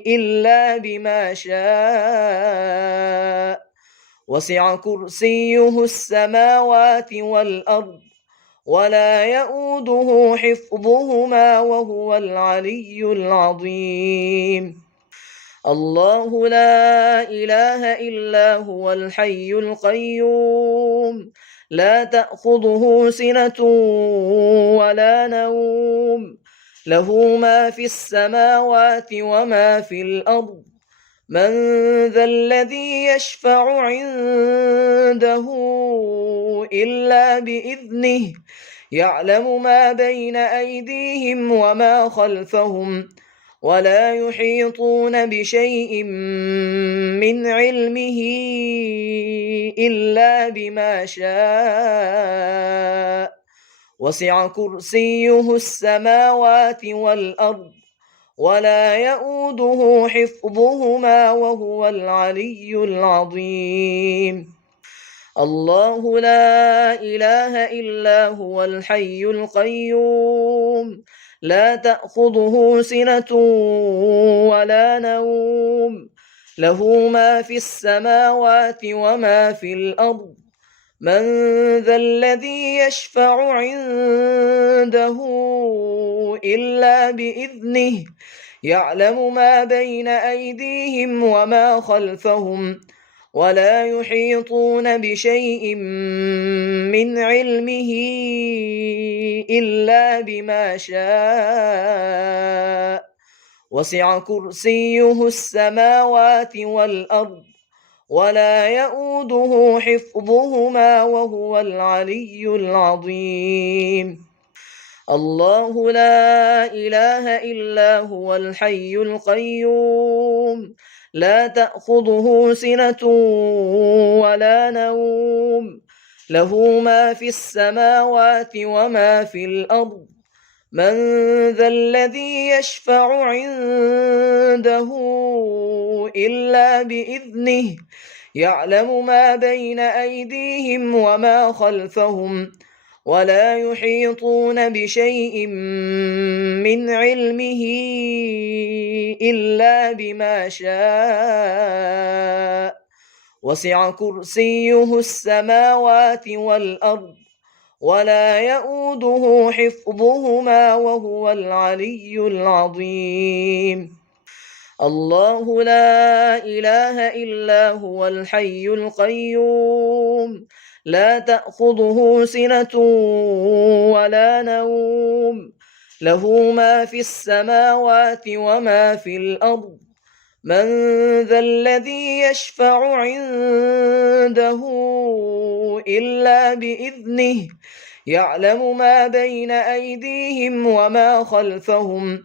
إلا بما شاء وسع كرسيه السماوات والأرض ولا يؤوده حفظهما وهو العلي العظيم الله لا إله إلا هو الحي القيوم لا تأخذه سنة ولا نوم له ما في السماوات وما في الأرض من ذا الذي يشفع عنده إلا بإذنه يعلم ما بين أيديهم وما خلفهم ولا يحيطون بشيء من علمه إلا بما شاء وسع كرسيه السماوات والأرض ولا يؤوده حفظهما وهو العلي العظيم الله لا إله إلا هو الحي القيوم لا تأخذه سنة ولا نوم له ما في السماوات وما في الأرض من ذا الذي يشفع عنده إلا بإذنه يعلم ما بين أيديهم وما خلفهم ولا يحيطون بشيء من علمه إلا بما شاء وسع كرسيه السماوات والأرض ولا يؤوده حفظهما وهو العلي العظيم الله لا إله إلا هو الحي القيوم لا تأخذه سنة ولا نوم له ما في السماوات وما في الأرض من ذا الذي يشفع عنده إلا بإذنه يعلم ما بين أيديهم وما خلفهم ولا يحيطون بشيء من علمه إلا بما شاء وسع كرسيه السماوات والأرض ولا يؤوده حفظهما وهو العلي العظيم الله لا إله إلا هو الحي القيوم لا تأخذه سنة ولا نوم له ما في السماوات وما في الأرض من ذا الذي يشفع عنده إلا بإذنه يعلم ما بين أيديهم وما خلفهم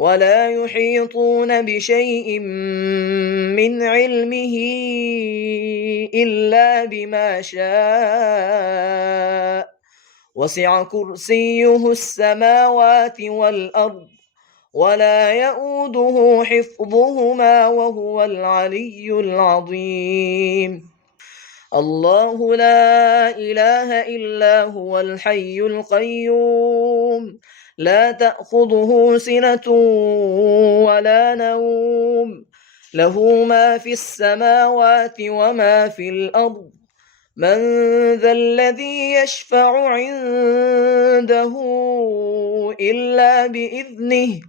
ولا يحيطون بشيء من علمه إلا بما شاء وسع كرسيه السماوات والأرض ولا يؤوده حفظهما وهو العلي العظيم الله لا إله إلا هو الحي القيوم لا تأخذه سنة ولا نوم له ما في السماوات وما في الأرض من ذا الذي يشفع عنده إلا بإذنه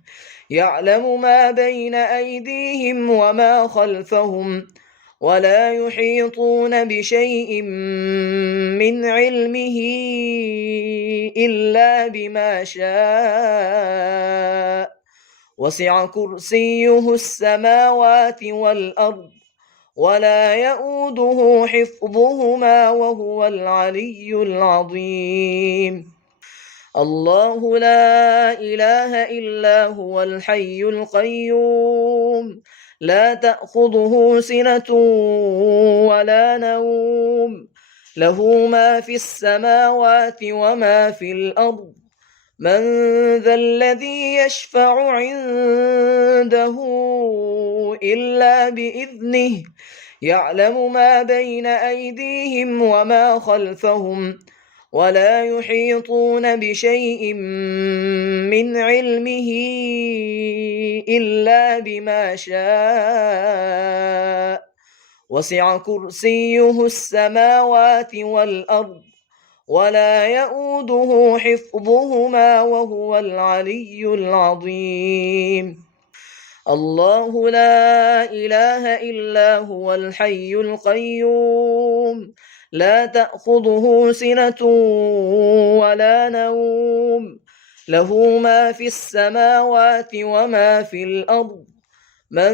يعلم ما بين أيديهم وما خلفهم ولا يحيطون بشيء من علمه إلا بما شاء وسع كرسيه السماوات والأرض ولا يؤوده حفظهما وهو العلي العظيم الله لا إله إلا هو الحي القيوم لا تأخذه سنة ولا نوم له ما في السماوات وما في الأرض من ذا الذي يشفع عنده إلا بإذنه يعلم ما بين أيديهم وما خلفهم ولا يحيطون بشيء من علمه إلا بما شاء وسع كرسيه السماوات والأرض ولا يؤوده حفظهما وهو العلي العظيم الله لا إله إلا هو الحي القيوم لا تأخذه سنة ولا نوم له ما في السماوات وما في الأرض من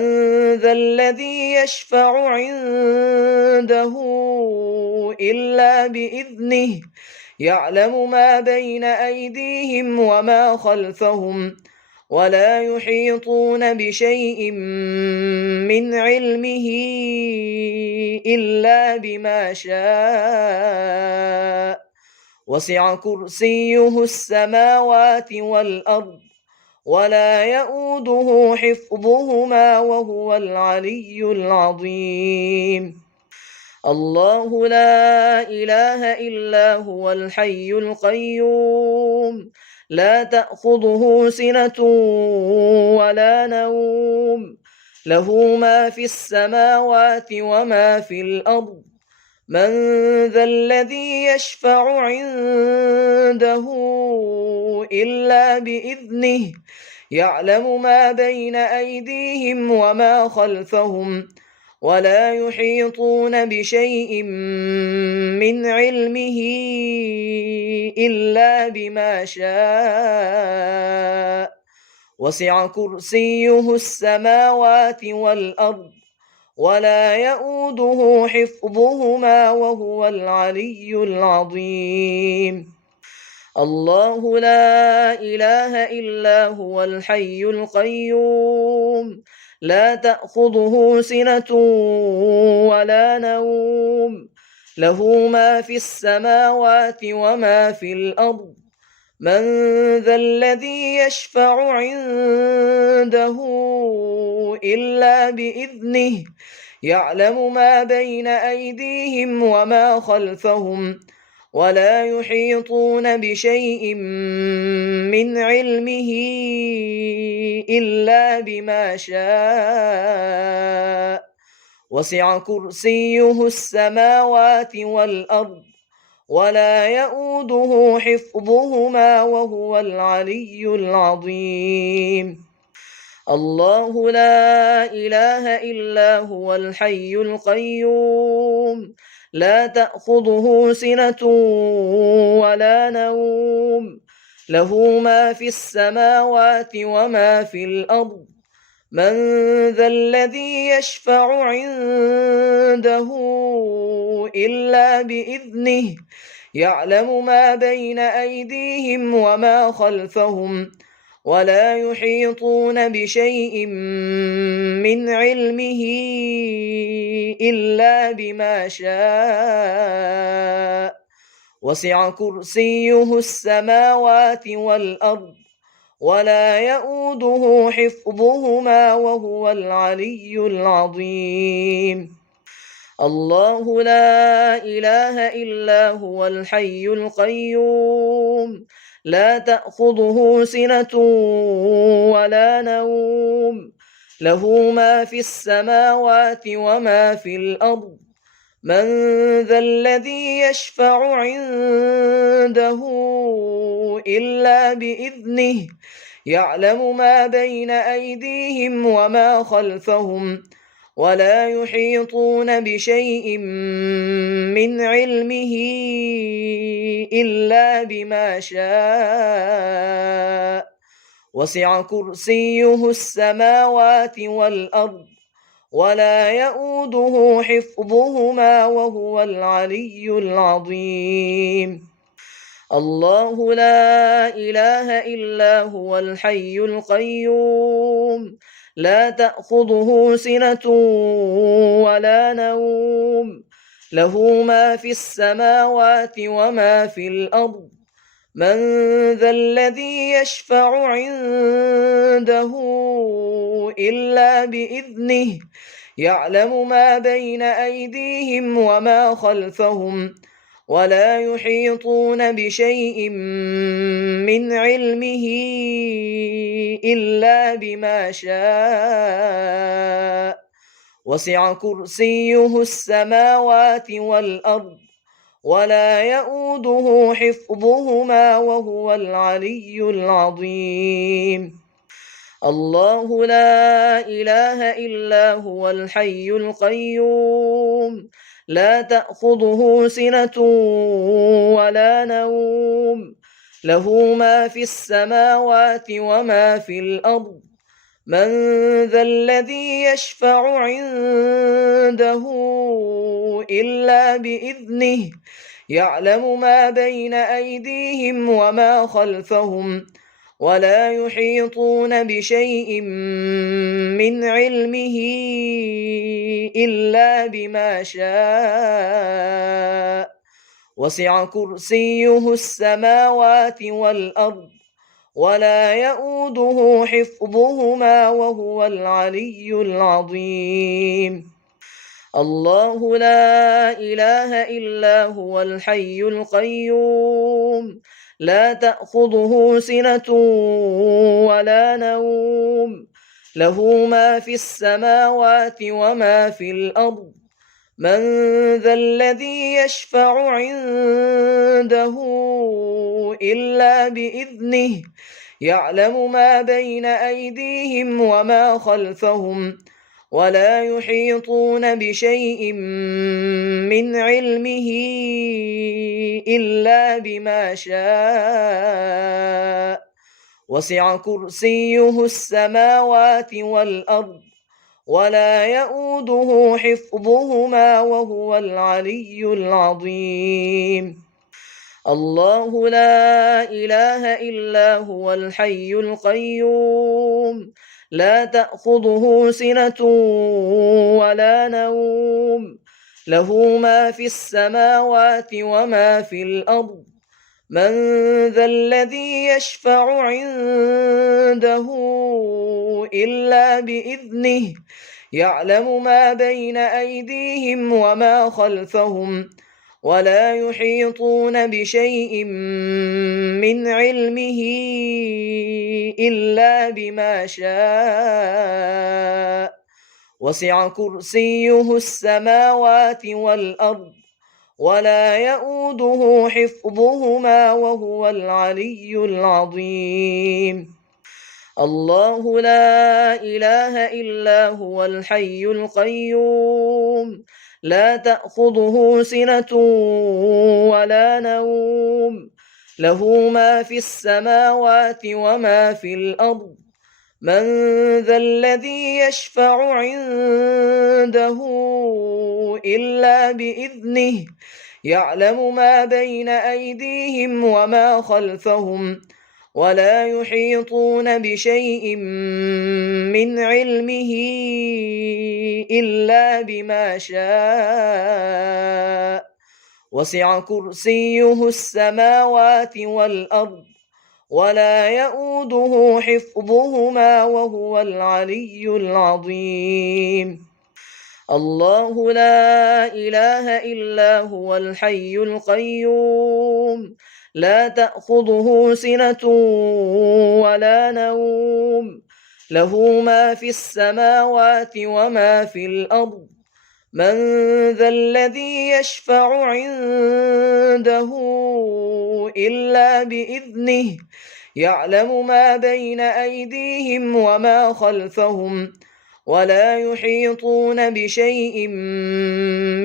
ذا الذي يشفع عنده إلا بإذنه يعلم ما بين أيديهم وما خلفهم ولا يحيطون بشيء من علمه إلا بما شاء وسع كرسيه السماوات والأرض ولا يؤوده حفظهما وهو العلي العظيم الله لا إله إلا هو الحي القيوم لا تأخذه سنة ولا نوم له ما في السماوات وما في الأرض من ذا الذي يشفع عنده إلا بإذنه يعلم ما بين أيديهم وما خلفهم ولا يحيطون بشيء من علمه إلا بما شاء وسع كرسيه السماوات والأرض ولا يؤوده حفظهما وهو العلي العظيم الله لا إله إلا هو الحي القيوم لا تأخذه سنة ولا نوم له ما في السماوات وما في الأرض من ذا الذي يشفع عنده إلا بإذنه يعلم ما بين أيديهم وما خلفهم ولا يحيطون بشيء من علمه إلا بما شاء وسع كرسيه السماوات والأرض ولا يؤوده حفظهما وهو العلي العظيم الله لا إله إلا هو الحي القيوم لا تأخذه سنة ولا نوم له ما في السماوات وما في الأرض من ذا الذي يشفع عنده إلا بإذنه يعلم ما بين أيديهم وما خلفهم ولا يحيطون بشيء من علمه إلا بما شاء وسع كرسيه السماوات والأرض ولا يؤوده حفظهما وهو العلي العظيم الله لا إله إلا هو الحي القيوم لا تأخذه سنة ولا نوم له ما في السماوات وما في الأرض من ذا الذي يشفع عنده إلا بإذنه يعلم ما بين أيديهم وما خلفهم ولا يحيطون بشيء من علمه إلا بما شاء وسع كرسيه السماوات والأرض ولا يؤوده حفظهما وهو العلي العظيم الله لا إله إلا هو الحي القيوم لا تأخذه سنة ولا نوم له ما في السماوات وما في الأرض من ذا الذي يشفع عنده إلا بإذنه يعلم ما بين أيديهم وما خلفهم ولا يحيطون بشيء من علمه إلا بما شاء وسع كرسيه السماوات والأرض ولا يؤوده حفظهما وهو العلي العظيم الله لا إله إلا هو الحي القيوم لا تأخذه سنة ولا نوم له ما في السماوات وما في الأرض من ذا الذي يشفع عنده إلا بإذنه يعلم ما بين أيديهم وما خلفهم ولا يحيطون بشيء من علمه إلا بما شاء وسع كرسيه السماوات والأرض ولا يؤوده حفظهما وهو العلي العظيم الله لا إله إلا هو الحي القيوم لا تأخذه سنة ولا نوم له ما في السماوات وما في الأرض من ذا الذي يشفع عنده إلا بإذنه يعلم ما بين أيديهم وما خلفهم ولا يحيطون بشيء من علمه إلا بما شاء وسع كرسيه السماوات والأرض ولا يؤوده حفظهما وهو العلي العظيم الله لا إله إلا هو الحي القيوم لا تأخذه سنة ولا نوم له ما في السماوات وما في الأرض من ذا الذي يشفع عنده إلا بإذنه يعلم ما بين أيديهم وما خلفهم ولا يحيطون بشيء من علمه إلا بما شاء وسع كرسيه السماوات والأرض ولا يؤوده حفظهما وهو العلي العظيم الله لا إله إلا هو الحي القيوم لا تأخذه سنة ولا نوم له ما في السماوات وما في الأرض من ذا الذي يشفع عنده إلا بإذنه يعلم ما بين أيديهم وما خلفهم ولا يحيطون بشيء من علمه إلا بما شاء وسع كرسيه السماوات والأرض ولا يؤوده حفظهما وهو العلي العظيم الله لا إله إلا هو الحي القيوم لا تأخذه سنة ولا نوم له ما في السماوات وما في الأرض من ذا الذي يشفع عنده إلا بإذنه يعلم ما بين أيديهم وما خلفهم ولا يحيطون بشيء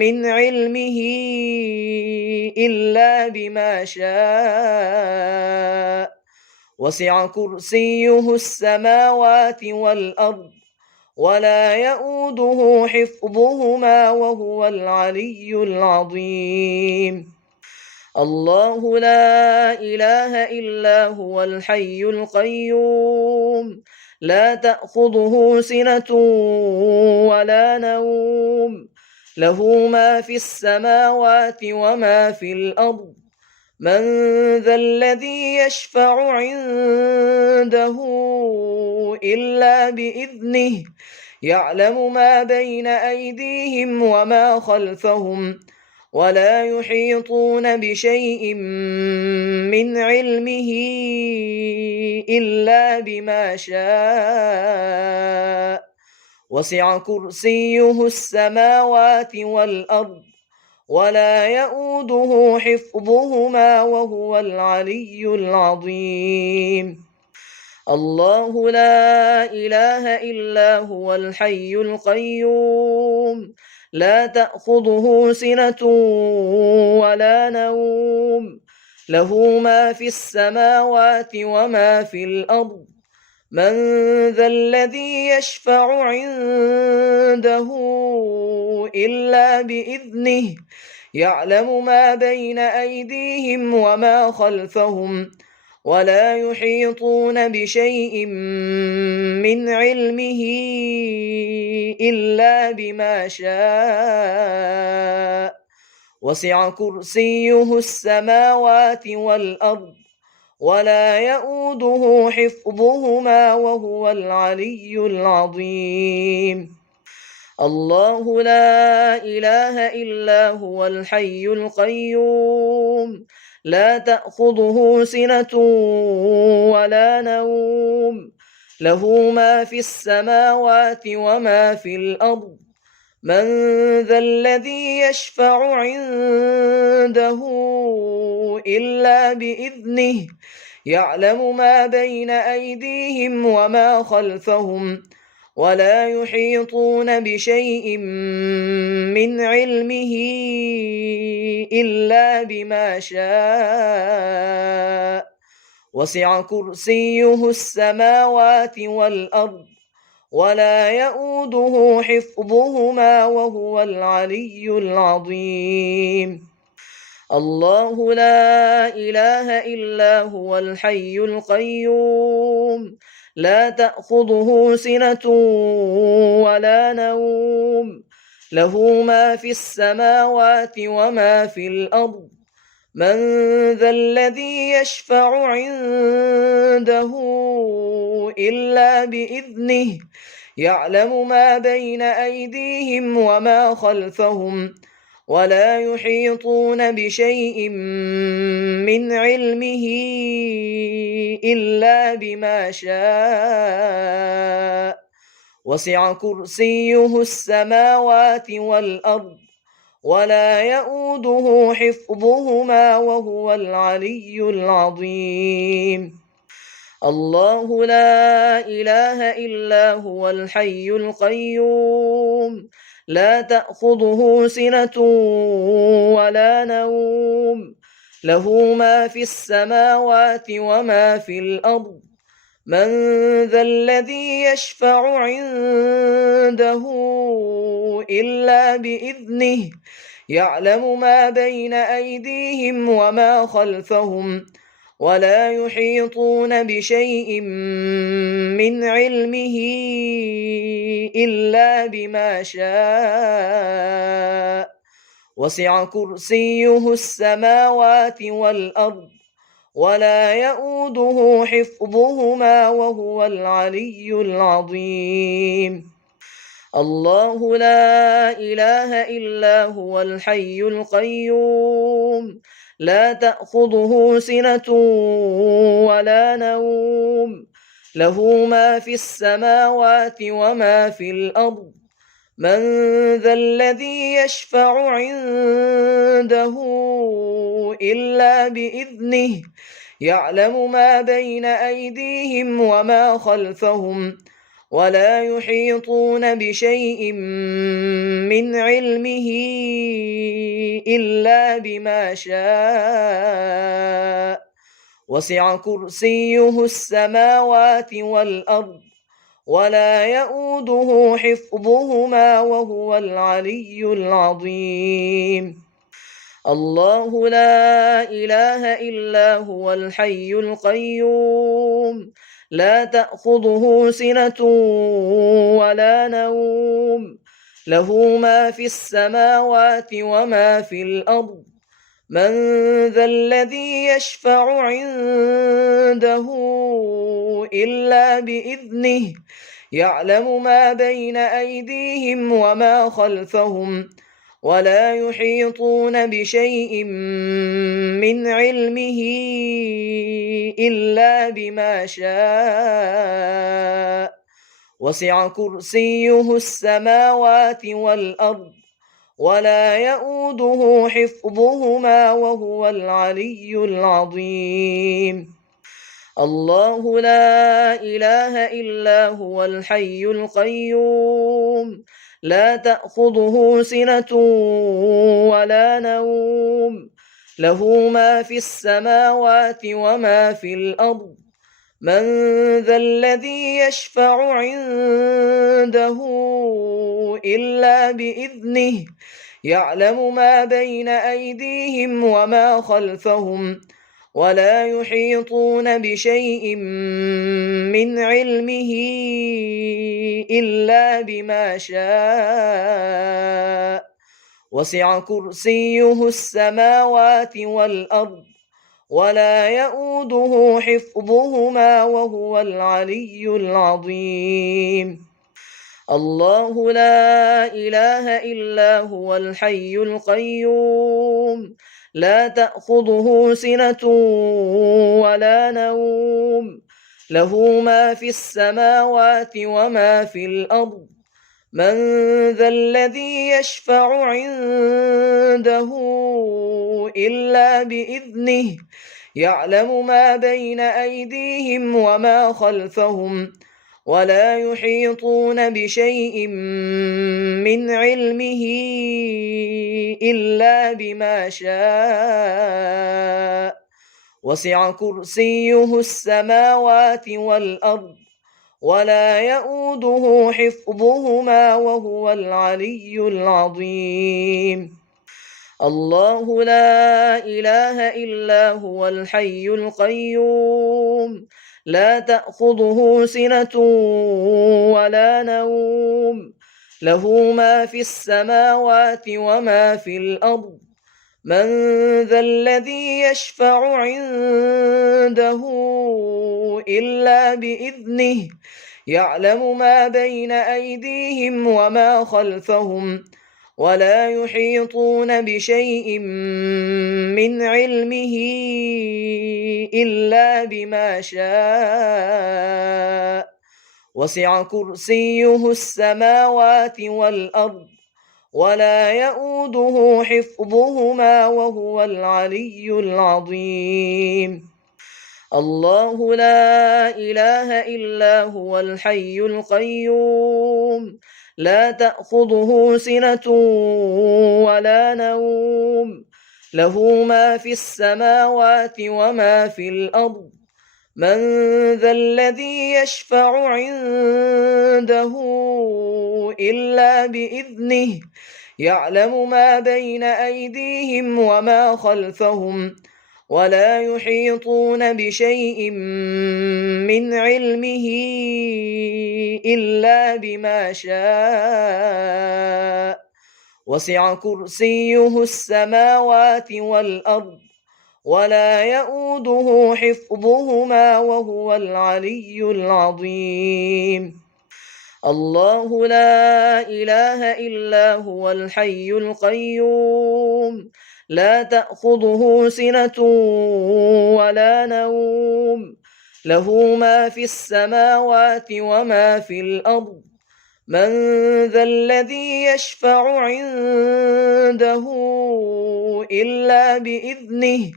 من علمه إلا بما شاء وسع كرسيه السماوات والأرض ولا يؤوده حفظهما وهو العلي العظيم الله لا إله إلا هو الحي القيوم لا تأخذه سنة ولا نوم له ما في السماوات وما في الأرض من ذا الذي يشفع عنده إلا بإذنه يعلم ما بين أيديهم وما خلفهم ولا يحيطون بشيء من علمه إلا بما شاء وسع كرسيه السماوات والأرض ولا يؤوده حفظهما وهو العلي العظيم الله لا إله إلا هو الحي القيوم لا تأخذه سنة ولا نوم له ما في السماوات وما في الأرض من ذا الذي يشفع عنده إلا بإذنه يعلم ما بين أيديهم وما خلفهم ولا يحيطون بشيء من علمه إلا بما شاء وسع كرسيه السماوات والأرض ولا يؤوده حفظهما وهو العلي العظيم الله لا إله إلا هو الحي القيوم لا تأخذه سنة ولا نوم له ما في السماوات وما في الأرض من ذا الذي يشفع عنده إلا بإذنه يعلم ما بين أيديهم وما خلفهم ولا يحيطون بشيء من علمه إلا بما شاء وسع كرسيه السماوات والأرض ولا يؤوده حفظهما وهو العلي العظيم الله لا إله إلا هو الحي القيوم لا تأخذه سنة ولا نوم له ما في السماوات وما في الأرض من ذا الذي يشفع عنده إلا بإذنه يعلم ما بين أيديهم وما خلفهم ولا يحيطون بشيء من علمه إلا بما شاء وسع كرسيه السماوات والأرض ولا يؤوده حفظهما وهو العلي العظيم الله لا إله إلا هو الحي القيوم لا تأخذه سنة ولا نوم له ما في السماوات وما في الأرض من ذا الذي يشفع عنده إلا بإذنه يعلم ما بين أيديهم وما خلفهم ولا يحيطون بشيء من علمه إلا بما شاء وسع كرسيه السماوات والأرض ولا يؤوده حفظهما وهو العلي العظيم الله لا إله إلا هو الحي القيوم لا تأخذه سنة ولا نوم له ما في السماوات وما في الأرض من ذا الذي يشفع عنده إلا بإذنه يعلم ما بين أيديهم وما خلفهم ولا يحيطون بشيء من علمه إلا بما شاء وسع كرسيه السماوات والأرض ولا يؤوده حفظهما وهو العلي العظيم الله لا إله إلا هو الحي القيوم لا تأخذه سنة ولا نوم له ما في السماوات وما في الأرض من ذا الذي يشفع عنده إلا بإذنه يعلم ما بين أيديهم وما خلفهم ولا يحيطون بشيء من علمه إلا بما شاء وسع كرسيه السماوات والأرض ولا يؤوده حفظهما وهو العلي العظيم الله لا إله إلا هو الحي القيوم لا تأخذه سنة ولا نوم له ما في السماوات وما في الأرض من ذا الذي يشفع عنده إلا بإذنه يعلم ما بين أيديهم وما خلفهم ولا يحيطون بشيء من علمه إلا بما شاء وسع كرسيه السماوات والأرض ولا يؤوده حفظهما وهو العلي العظيم الله لا إله إلا هو الحي القيوم لا تأخذه سنة ولا نوم له ما في السماوات وما في الأرض من ذا الذي يشفع عنده إلا بإذنه يعلم ما بين أيديهم وما خلفهم ولا يحيطون بشيء من علمه إلا بما شاء وسع كرسيه السماوات والأرض ولا يؤوده حفظهما وهو العلي العظيم الله لا إله إلا هو الحي القيوم لا تأخذه سنة ولا نوم له ما في السماوات وما في الأرض من ذا الذي يشفع عنده إلا بإذنه يعلم ما بين أيديهم وما خلفهم ولا يحيطون بشيء من علمه إلا بما شاء وسع كرسيه السماوات والأرض ولا يؤوده حفظهما وهو العلي العظيم الله لا إله إلا هو الحي القيوم لا تأخذه سنة ولا نوم له ما في السماوات وما في الأرض من ذا الذي يشفع عنده إلا بإذنه يعلم ما بين أيديهم وما خلفهم ولا يحيطون بشيء من علمه إلا بما شاء وسع كرسيه السماوات والأرض ولا يؤوده حفظهما وهو العلي العظيم الله لا إله إلا هو الحي القيوم لا تأخذه سنة ولا نوم له ما في السماوات وما في الأرض من ذا الذي يشفع عنده إلا بإذنه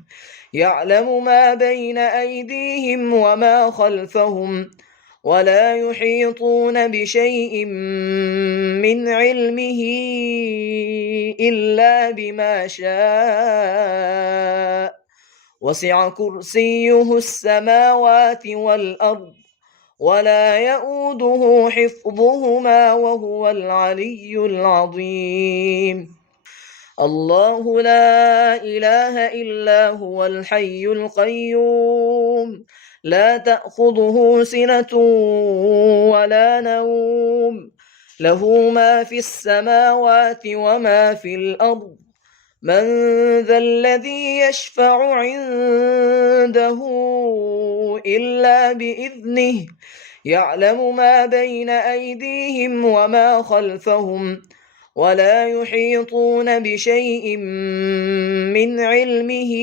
يعلم ما بين أيديهم وما خلفهم ولا يحيطون بشيء من علمه إلا بما شاء وسع كرسيه السماوات والأرض ولا يؤوده حفظهما وهو العلي العظيم الله لا إله إلا هو الحي القيوم لا تأخذه سنة ولا نوم له ما في السماوات وما في الأرض من ذا الذي يشفع عنده إلا بإذنه يعلم ما بين أيديهم وما خلفهم ولا يحيطون بشيء من علمه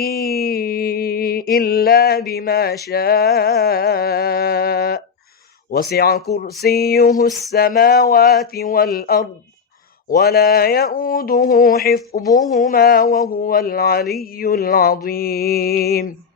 إلا بما شاء وسع كرسيه السماوات والأرض ولا يؤوده حفظهما وهو العلي العظيم الله لا إله إلا هو الحي القيوم لا تأخذه سنة ولا نوم له ما في السماوات وما في الأرض من ذا الذي يشفع عنده إلا بإذنه يعلم ما بين أيديهم وما خلفهم ولا يحيطون بشيء من علمه إلا بما شاء وسع كرسيه السماوات والأرض ولا يؤوده حفظهما وهو العلي العظيم